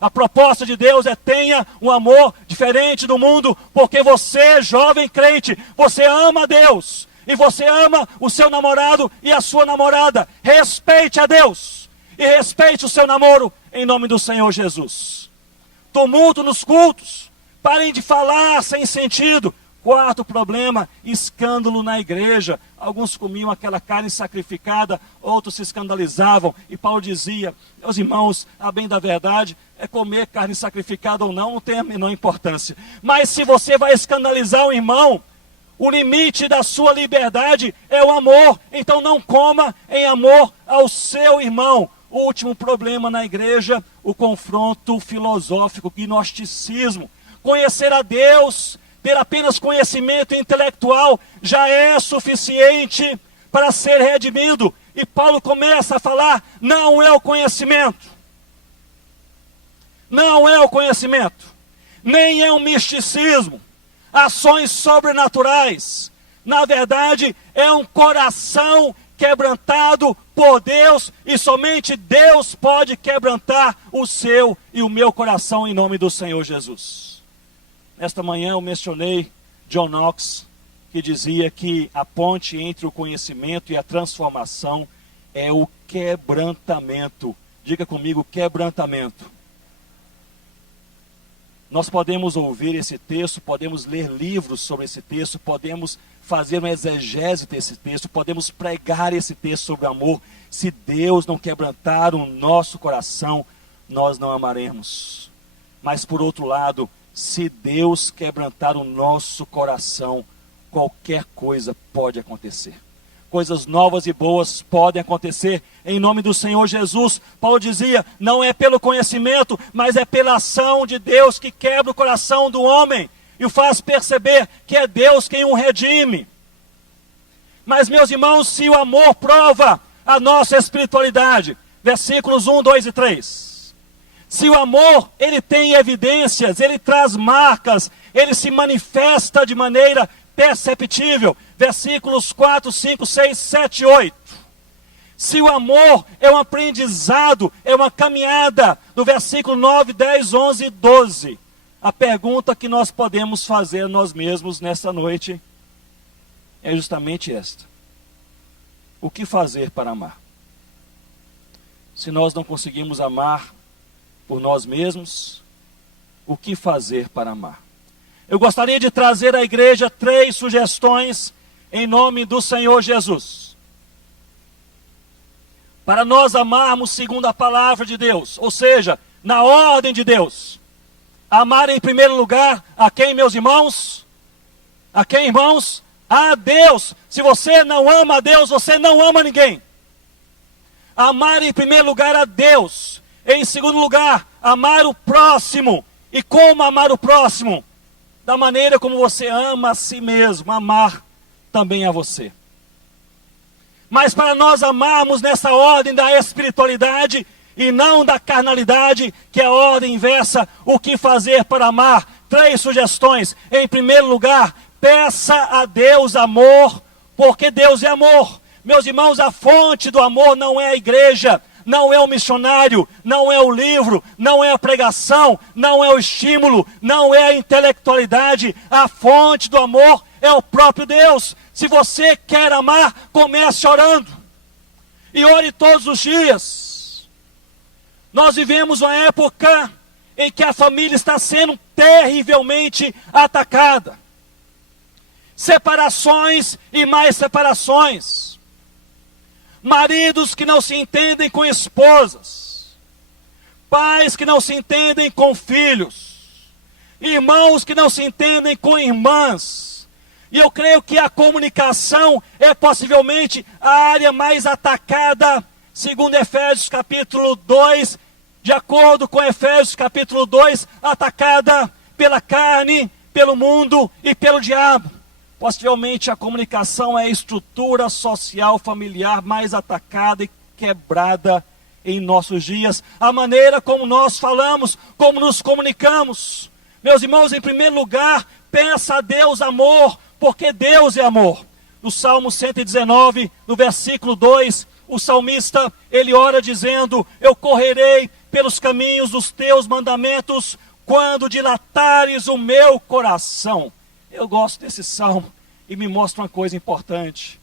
A proposta de Deus é: tenha um amor diferente do mundo, porque você, jovem crente, você ama a Deus, e você ama o seu namorado e a sua namorada. Respeite a Deus, e respeite o seu namoro, em nome do Senhor Jesus. Tumulto nos cultos, parem de falar sem sentido. Quarto problema, escândalo na igreja. Alguns comiam aquela carne sacrificada, outros se escandalizavam. E Paulo dizia: meus irmãos, a bem da verdade, é comer carne sacrificada ou não tem a menor importância. Mas se você vai escandalizar o irmão, o limite da sua liberdade é o amor. Então não coma em amor ao seu irmão. O último problema na igreja, o confronto filosófico, gnosticismo. Conhecer a Deus, ter apenas conhecimento intelectual já é suficiente para ser redimido. E Paulo começa a falar: não é o conhecimento, não é o conhecimento, nem é um misticismo, ações sobrenaturais. Na verdade, é um coração quebrantado por Deus, e somente Deus pode quebrantar o seu e o meu coração, em nome do Senhor Jesus. Nesta manhã eu mencionei John Knox, que dizia que a ponte entre o conhecimento e a transformação é o quebrantamento. Diga comigo: quebrantamento. Nós podemos ouvir esse texto, podemos ler livros sobre esse texto, podemos fazer uma exegese desse texto, podemos pregar esse texto sobre amor. Se Deus não quebrantar o nosso coração, nós não amaremos. Mas por outro lado, se Deus quebrantar o nosso coração, qualquer coisa pode acontecer. Coisas novas e boas podem acontecer em nome do Senhor Jesus. Paulo dizia: não é pelo conhecimento, mas é pela ação de Deus que quebra o coração do homem e o faz perceber que é Deus quem o redime. Mas, meus irmãos, se o amor prova a nossa espiritualidade, versículos 1, 2 e 3. Se o amor, ele tem evidências, ele traz marcas, ele se manifesta de maneira perceptível. Versículos 4, 5, 6, 7 e 8. Se o amor é um aprendizado, é uma caminhada, no versículo 9, 10, 11 e 12. A pergunta que nós podemos fazer a nós mesmos nesta noite é justamente esta: o que fazer para amar? Se nós não conseguimos amar por nós mesmos, o que fazer para amar? Eu gostaria de trazer à igreja 3 sugestões em nome do Senhor Jesus, para nós amarmos segundo a palavra de Deus, ou seja, na ordem de Deus. Amar em primeiro lugar a quem, meus irmãos? A quem, irmãos? A Deus. Se você não ama a Deus, você não ama ninguém. Amar em primeiro lugar a Deus. Em segundo lugar, amar o próximo. E como amar o próximo? Da maneira como você ama a si mesmo, amar também a você. Mas para nós amarmos nessa ordem da espiritualidade e não da carnalidade, que é a ordem inversa, o que fazer para amar? 3 sugestões. Em primeiro lugar, peça a Deus amor, porque Deus é amor. Meus irmãos, a fonte do amor não é a igreja, não é o missionário, não é o livro, não é a pregação, não é o estímulo, não é a intelectualidade. A fonte do amor é o próprio Deus. Se você quer amar, comece orando. E ore todos os dias. Nós vivemos uma época em que a família está sendo terrivelmente atacada. Separações e mais separações. Maridos que não se entendem com esposas. Pais que não se entendem com filhos. Irmãos que não se entendem com irmãs. E eu creio que a comunicação é possivelmente a área mais atacada, segundo Efésios capítulo 2, de acordo com Efésios capítulo 2, atacada pela carne, pelo mundo e pelo diabo. Possivelmente a comunicação é a estrutura social familiar mais atacada e quebrada em nossos dias. A maneira como nós falamos, como nos comunicamos. Meus irmãos, em primeiro lugar, peça a Deus amor, porque Deus é amor. No Salmo 119, no versículo 2, o salmista, ele ora dizendo: eu correrei pelos caminhos dos teus mandamentos, quando dilatares o meu coração. Eu gosto desse salmo e me mostra uma coisa importante.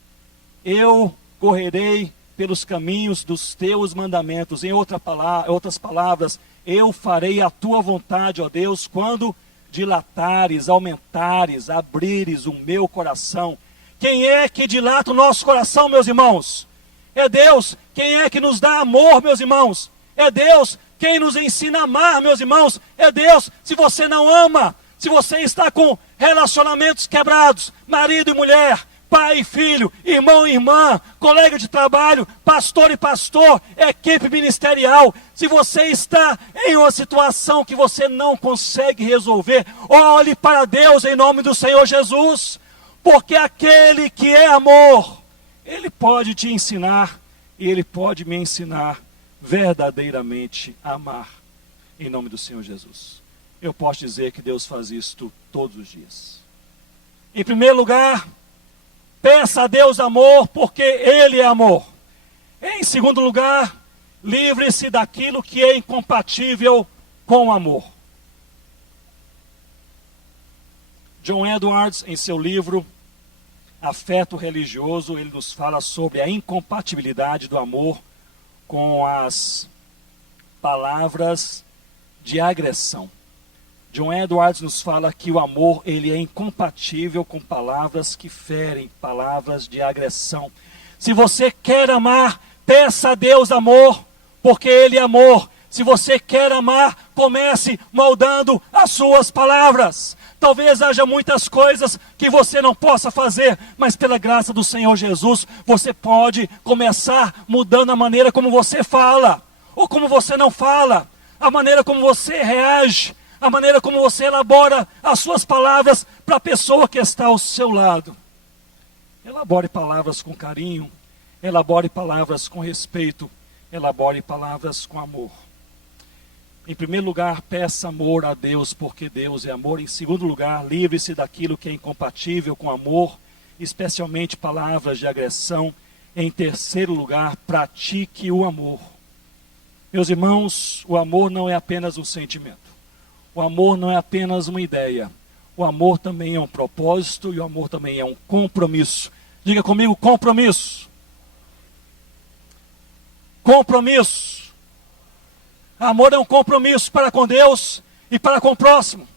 Eu correrei pelos caminhos dos teus mandamentos. Em outras palavras, eu farei a tua vontade, ó Deus, quando dilatares, aumentares, abrires o meu coração. Quem é que dilata o nosso coração, meus irmãos? É Deus. Quem é que nos dá amor, meus irmãos? É Deus. Quem nos ensina a amar, meus irmãos? É Deus. Se você não ama, se você está com relacionamentos quebrados, marido e mulher, pai e filho, irmão e irmã, colega de trabalho, pastor e pastor, equipe ministerial, se você está em uma situação que você não consegue resolver, olhe para Deus em nome do Senhor Jesus, porque aquele que é amor, Ele pode te ensinar e Ele pode me ensinar verdadeiramente a amar em nome do Senhor Jesus. Eu posso dizer que Deus faz isto todos os dias. Em primeiro lugar, peça a Deus amor, porque Ele é amor. Em segundo lugar, livre-se daquilo que é incompatível com o amor. John Edwards, em seu livro Afeto Religioso, ele nos fala sobre a incompatibilidade do amor com as palavras de agressão. John Edwards nos fala que o amor, ele é incompatível com palavras que ferem, palavras de agressão. Se você quer amar, peça a Deus amor, porque Ele é amor. Se você quer amar, comece moldando as suas palavras. Talvez haja muitas coisas que você não possa fazer, mas pela graça do Senhor Jesus, você pode começar mudando a maneira como você fala, ou como você não fala, a maneira como você reage, a maneira como você elabora as suas palavras para a pessoa que está ao seu lado. Elabore palavras com carinho, elabore palavras com respeito, elabore palavras com amor. Em primeiro lugar, peça amor a Deus, porque Deus é amor. Em segundo lugar, livre-se daquilo que é incompatível com amor, especialmente palavras de agressão. Em terceiro lugar, pratique o amor. Meus irmãos, o amor não é apenas um sentimento. O amor não é apenas uma ideia. O amor também é um propósito e o amor também é um compromisso. Diga comigo, compromisso. Compromisso. Amor é um compromisso para com Deus e para com o próximo.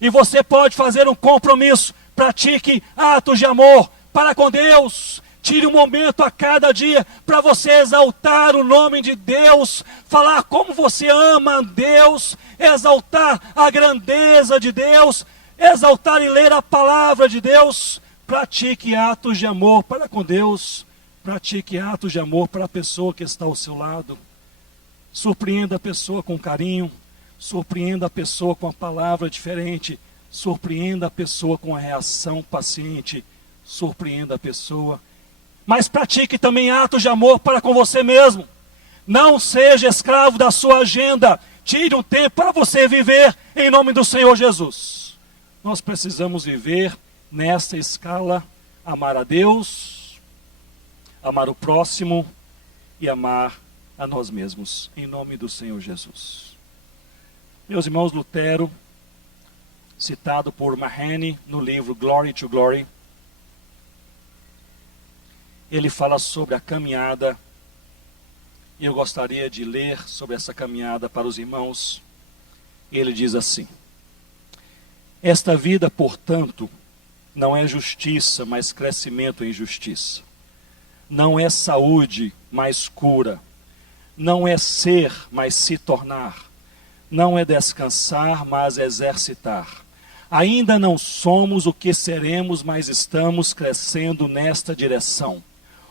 E você pode fazer um compromisso. Pratique atos de amor para com Deus. Tire um momento a cada dia para você exaltar o nome de Deus, falar como você ama a Deus, exaltar a grandeza de Deus, exaltar e ler a palavra de Deus. Pratique atos de amor para com Deus, pratique atos de amor para a pessoa que está ao seu lado. Surpreenda a pessoa com carinho, surpreenda a pessoa com a palavra diferente, surpreenda a pessoa com a reação paciente, surpreenda a pessoa. Mas pratique também atos de amor para com você mesmo. Não seja escravo da sua agenda. Tire um tempo para você viver em nome do Senhor Jesus. Nós precisamos viver nessa escala, amar a Deus, amar o próximo e amar a nós mesmos, em nome do Senhor Jesus. Meus irmãos, Lutero, citado por Mahane no livro Glory to Glory, ele fala sobre a caminhada, e eu gostaria de ler sobre essa caminhada para os irmãos. Ele diz assim: esta vida, portanto, não é justiça, mas crescimento em justiça. Não é saúde, mas cura. Não é ser, mas se tornar. Não é descansar, mas exercitar. Ainda não somos o que seremos, mas estamos crescendo nesta direção.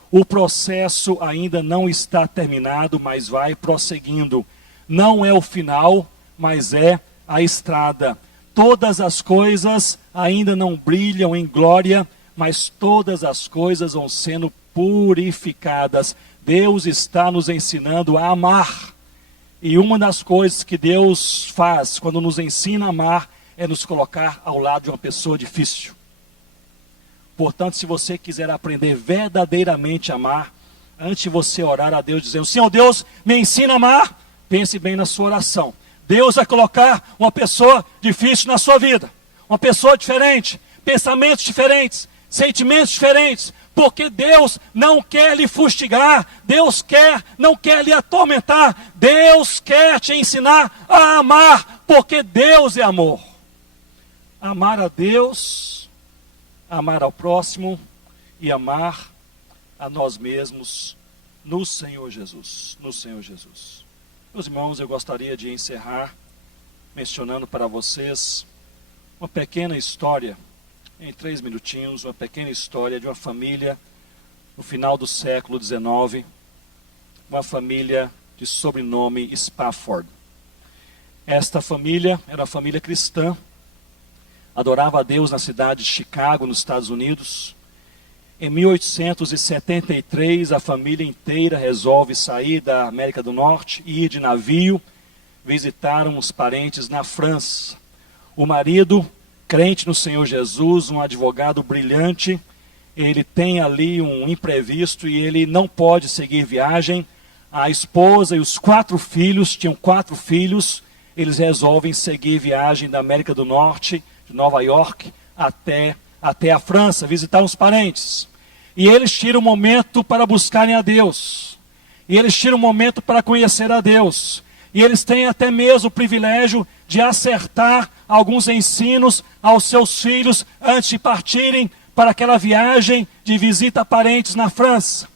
O processo ainda não está terminado, mas vai prosseguindo. Não é o final, mas é a estrada. Todas as coisas ainda não brilham em glória, mas todas as coisas vão sendo purificadas. Deus está nos ensinando a amar. E uma das coisas que Deus faz quando nos ensina a amar é nos colocar ao lado de uma pessoa difícil. Portanto, se você quiser aprender verdadeiramente a amar, antes de você orar a Deus dizendo: Senhor Deus, me ensina a amar, pense bem na sua oração. Deus vai colocar uma pessoa difícil na sua vida, uma pessoa diferente, pensamentos diferentes, sentimentos diferentes, porque Deus não quer lhe fustigar, não quer lhe atormentar, Deus quer te ensinar a amar, porque Deus é amor. Amar a Deus, amar ao próximo e amar a nós mesmos no Senhor Jesus, no Senhor Jesus. Meus irmãos, eu gostaria de encerrar mencionando para vocês uma pequena história, em 3 minutinhos, uma pequena história de uma família no final do século XIX, uma família de sobrenome Spafford. Esta família era uma família cristã, adorava a Deus na cidade de Chicago, nos Estados Unidos. Em 1873, a família inteira resolve sair da América do Norte e ir de navio visitar uns parentes na França. O marido, crente no Senhor Jesus, um advogado brilhante, ele tem ali um imprevisto e ele não pode seguir viagem. A esposa e os 4 filhos, tinham 4 filhos, eles resolvem seguir viagem da América do Norte, de Nova York, até a França, visitar uns parentes. E eles tiram um momento para buscarem a Deus. E eles tiram um momento para conhecer a Deus. E eles têm até mesmo o privilégio de acertar alguns ensinos aos seus filhos antes de partirem para aquela viagem de visita a parentes na França.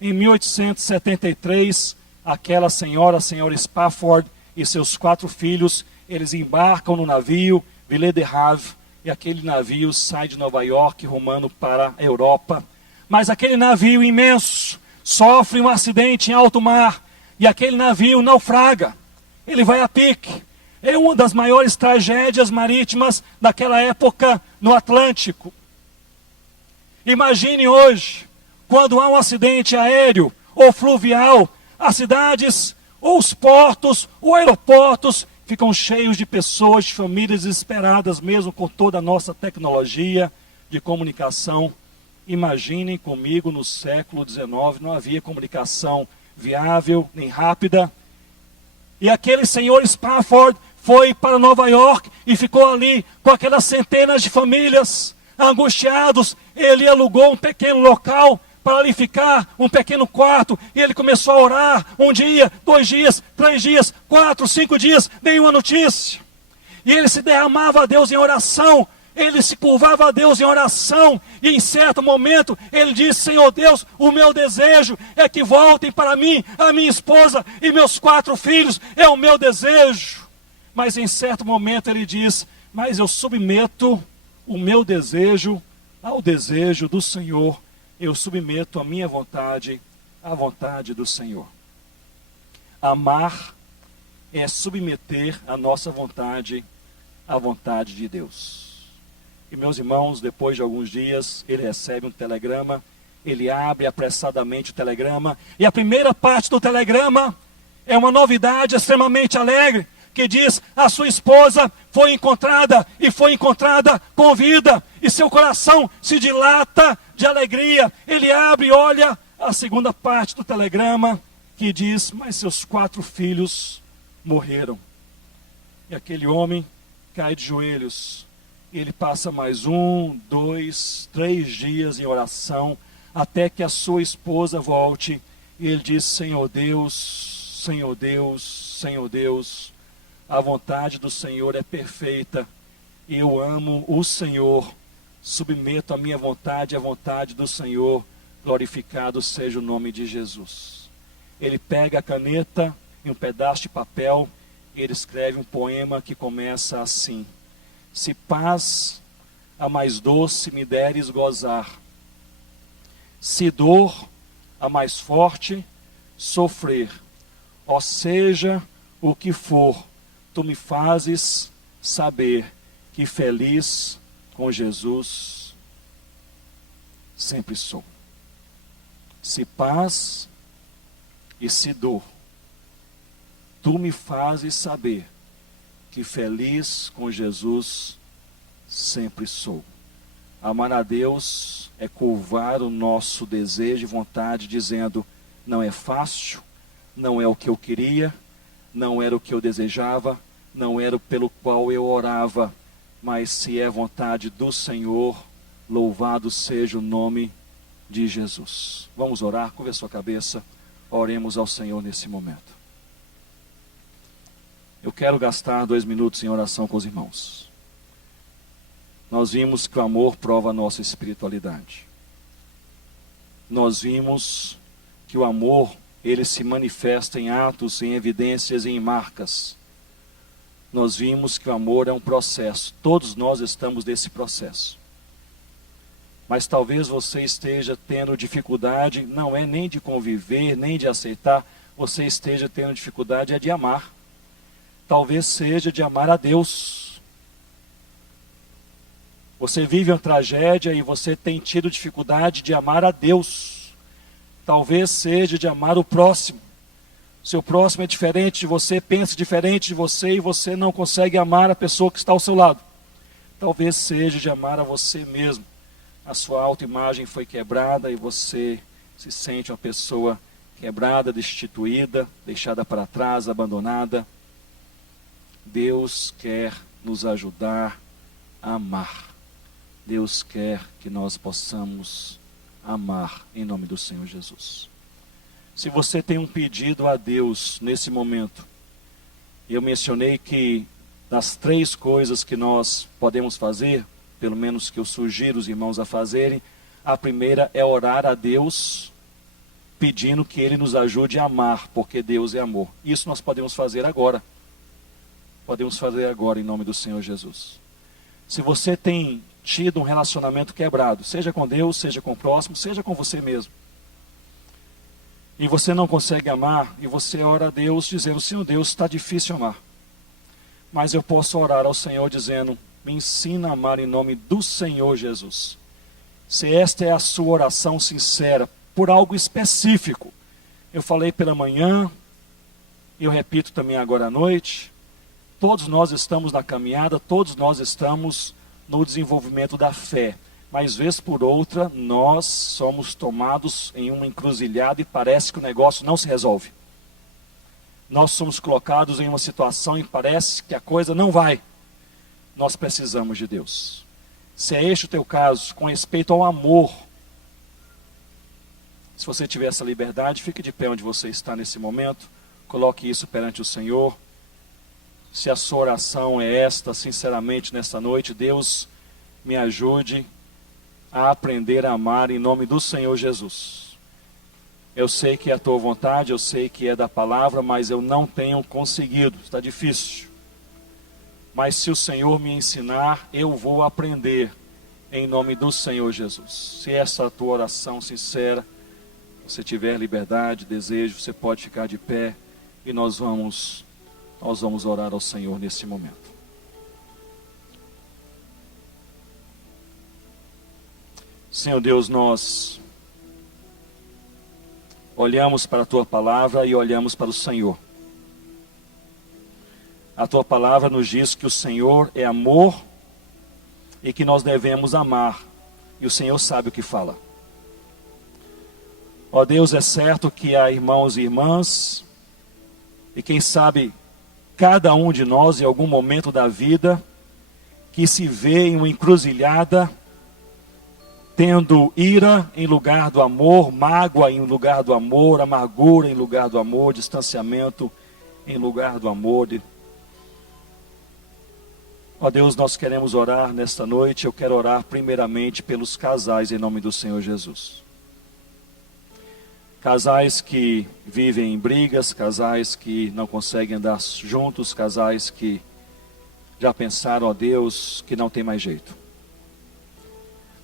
Em 1873, aquela senhora, a senhora Spafford, e seus 4 filhos, eles embarcam no navio Ville de Havre, e aquele navio sai de Nova York rumando para a Europa. Mas aquele navio imenso sofre um acidente em alto mar, e aquele navio naufraga. Ele vai a pique. É uma das maiores tragédias marítimas daquela época no Atlântico. Imagine hoje, quando há um acidente aéreo ou fluvial, as cidades, ou os portos, ou aeroportos, ficam cheios de pessoas, de famílias desesperadas, mesmo com toda a nossa tecnologia de comunicação. Imaginem comigo, no século XIX, não havia comunicação viável nem rápida. E aquele senhor Spafford foi para Nova York e ficou ali com aquelas centenas de famílias, angustiados. Ele alugou um pequeno local para ali ficar, um pequeno quarto, e ele começou a orar, 1 dia, 2 dias, 3 dias, 4, 5 dias, nenhuma notícia. E ele se derramava a Deus em oração, ele se curvava a Deus em oração, e em certo momento ele disse: Senhor Deus, o meu desejo é que voltem para mim, a minha esposa e meus 4 filhos, é o meu desejo. Mas em certo momento ele diz: mas eu submeto o meu desejo ao desejo do Senhor, eu submeto a minha vontade à vontade do Senhor. Amar é submeter a nossa vontade à vontade de Deus. E meus irmãos, depois de alguns dias, ele recebe um telegrama, ele abre apressadamente o telegrama, e a primeira parte do telegrama é uma novidade extremamente alegre, que diz: a sua esposa foi encontrada, e foi encontrada com vida, e seu coração se dilata de alegria. Ele abre e olha a segunda parte do telegrama, que diz: mas seus 4 filhos morreram. E aquele homem cai de joelhos. Ele passa mais 1, 2, 3 dias em oração, até que a sua esposa volte, e ele diz: Senhor Deus, Senhor Deus, Senhor Deus, a vontade do Senhor é perfeita, eu amo o Senhor, submeto a minha vontade à vontade do Senhor, glorificado seja o nome de Jesus. Ele pega a caneta e um pedaço de papel, e ele escreve um poema que começa assim: se paz a mais doce me deres gozar, se dor a mais forte sofrer, ó seja o que for, tu me fazes saber que feliz com Jesus sempre sou. Se paz e se dor, tu me fazes saber que feliz com Jesus sempre sou. Amar a Deus é curvar o nosso desejo e vontade, dizendo: não é fácil, não é o que eu queria, não era o que eu desejava, não era pelo qual eu orava, mas se é vontade do Senhor, louvado seja o nome de Jesus. Vamos orar, curva a sua cabeça, oremos ao Senhor nesse momento. Eu quero gastar 2 minutos em oração com os irmãos. Nós vimos que o amor prova a nossa espiritualidade. Nós vimos que o amor, ele se manifesta em atos, em evidências e em marcas. Nós vimos que o amor é um processo. Todos nós estamos nesse processo. Mas talvez você esteja tendo dificuldade, não é nem de conviver, nem de aceitar, você esteja tendo dificuldade de amar. Talvez seja de amar a Deus. Você vive uma tragédia e você tem tido dificuldade de amar a Deus. Talvez seja de amar o próximo. Seu próximo é diferente de você, pensa diferente de você e você não consegue amar a pessoa que está ao seu lado. Talvez seja de amar a você mesmo. A sua autoimagem foi quebrada e você se sente uma pessoa quebrada, destituída, deixada para trás, abandonada. Deus quer nos ajudar a amar. Deus quer que nós possamos amar em nome do Senhor Jesus. Se você tem um pedido a Deus nesse momento, eu mencionei que das 3 coisas que nós podemos fazer, pelo menos que eu sugiro os irmãos a fazerem, a primeira é orar a Deus, pedindo que Ele nos ajude a amar, porque Deus é amor. Isso nós podemos fazer agora. Podemos fazer agora em nome do Senhor Jesus. Se você tem tido um relacionamento quebrado, seja com Deus, seja com o próximo, seja com você mesmo, e você não consegue amar, e você ora a Deus dizendo, Senhor Deus, está difícil amar. Mas eu posso orar ao Senhor dizendo, me ensina a amar em nome do Senhor Jesus. Se esta é a sua oração sincera, por algo específico, eu falei pela manhã, eu repito também agora à noite, todos nós estamos na caminhada, todos nós estamos no desenvolvimento da fé. Mas vez por outra, nós somos tomados em uma encruzilhada e parece que o negócio não se resolve. Nós somos colocados em uma situação e parece que a coisa não vai. Nós precisamos de Deus. Se é este o teu caso, com respeito ao amor, se você tiver essa liberdade, fique de pé onde você está nesse momento, coloque isso perante o Senhor. Se a sua oração é esta, sinceramente, nesta noite, Deus me ajude a aprender a amar em nome do Senhor Jesus. Eu sei que é a tua vontade, eu sei que é da palavra, mas eu não tenho conseguido, está difícil. Mas se o Senhor me ensinar, eu vou aprender em nome do Senhor Jesus. Se essa é a tua oração sincera, você tiver liberdade, desejo, você pode ficar de pé e nós vamos orar ao Senhor nesse momento. Senhor Deus, nós olhamos para a tua palavra e olhamos para o Senhor. A tua palavra nos diz que o Senhor é amor e que nós devemos amar. E o Senhor sabe o que fala. Ó Deus, é certo que há irmãos e irmãs, e quem sabe cada um de nós em algum momento da vida, que se vê em uma encruzilhada, tendo ira em lugar do amor, mágoa em lugar do amor, amargura em lugar do amor, distanciamento em lugar do amor. Ó Deus, nós queremos orar nesta noite. Eu quero orar primeiramente pelos casais em nome do Senhor Jesus. Casais que vivem em brigas, casais que não conseguem andar juntos, casais que já pensaram, ó Deus, que não tem mais jeito.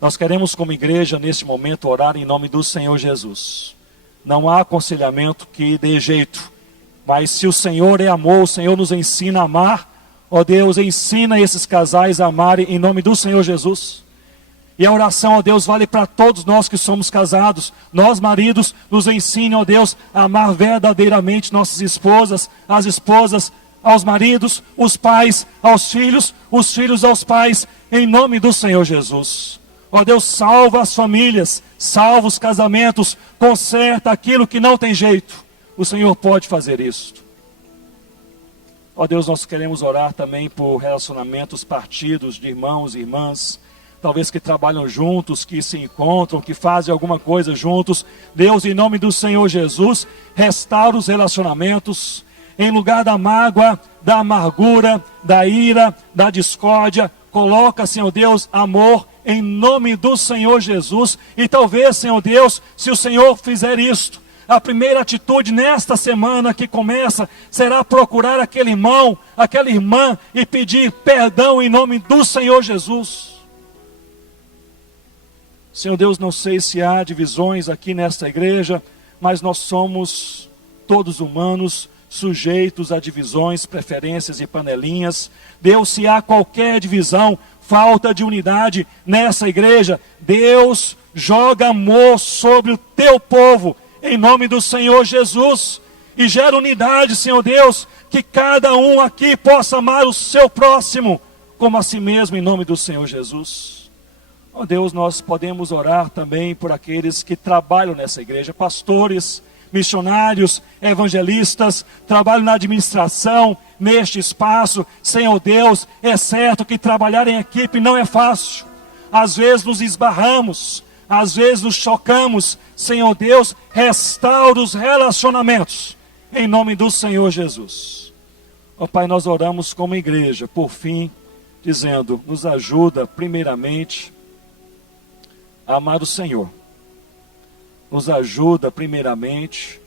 Nós queremos como igreja neste momento orar em nome do Senhor Jesus. Não há aconselhamento que dê jeito, mas se o Senhor é amor, o Senhor nos ensina a amar. Ó Deus, ensina esses casais a amarem em nome do Senhor Jesus. E a oração, ó Deus, vale para todos nós que somos casados. Nós, maridos, nos ensine, ó Deus, a amar verdadeiramente nossas esposas, as esposas aos maridos, os pais aos filhos, os filhos aos pais, em nome do Senhor Jesus. Ó Deus, salva as famílias, salva os casamentos, conserta aquilo que não tem jeito. O Senhor pode fazer isso. Ó Deus, nós queremos orar também por relacionamentos partidos de irmãos e irmãs, talvez que trabalham juntos, que se encontram, que fazem alguma coisa juntos. Deus, em nome do Senhor Jesus, restaura os relacionamentos, em lugar da mágoa, da amargura, da ira, da discórdia, coloca, Senhor Deus, amor, em nome do Senhor Jesus. E talvez, Senhor Deus, se o Senhor fizer isto, a primeira atitude nesta semana que começa será procurar aquele irmão, aquela irmã e pedir perdão em nome do Senhor Jesus. Senhor Deus, não sei se há divisões aqui nesta igreja, mas nós somos todos humanos, sujeitos a divisões, preferências e panelinhas. Deus, se há qualquer divisão, falta de unidade nessa igreja, Deus joga amor sobre o teu povo, em nome do Senhor Jesus, e gera unidade, Senhor Deus, que cada um aqui possa amar o seu próximo, como a si mesmo, em nome do Senhor Jesus. Ó Deus, nós podemos orar também por aqueles que trabalham nessa igreja, pastores, missionários, evangelistas, trabalham na administração, neste espaço. Senhor Deus, é certo que trabalhar em equipe não é fácil, às vezes nos esbarramos, às vezes nos chocamos. Senhor Deus, restaura os relacionamentos, em nome do Senhor Jesus. Ó Pai, nós oramos como igreja, por fim, dizendo, nos ajuda primeiramente a amar o Senhor. Nos ajuda primeiramente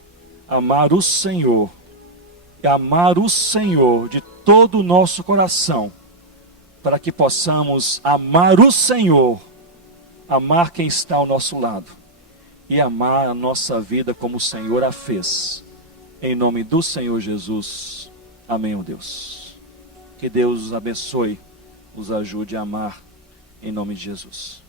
a amar o Senhor, e amar o Senhor de todo o nosso coração, para que possamos amar o Senhor, amar quem está ao nosso lado, e amar a nossa vida como o Senhor a fez. Em nome do Senhor Jesus. Amém, ó Deus. Que Deus os abençoe, os ajude a amar, em nome de Jesus.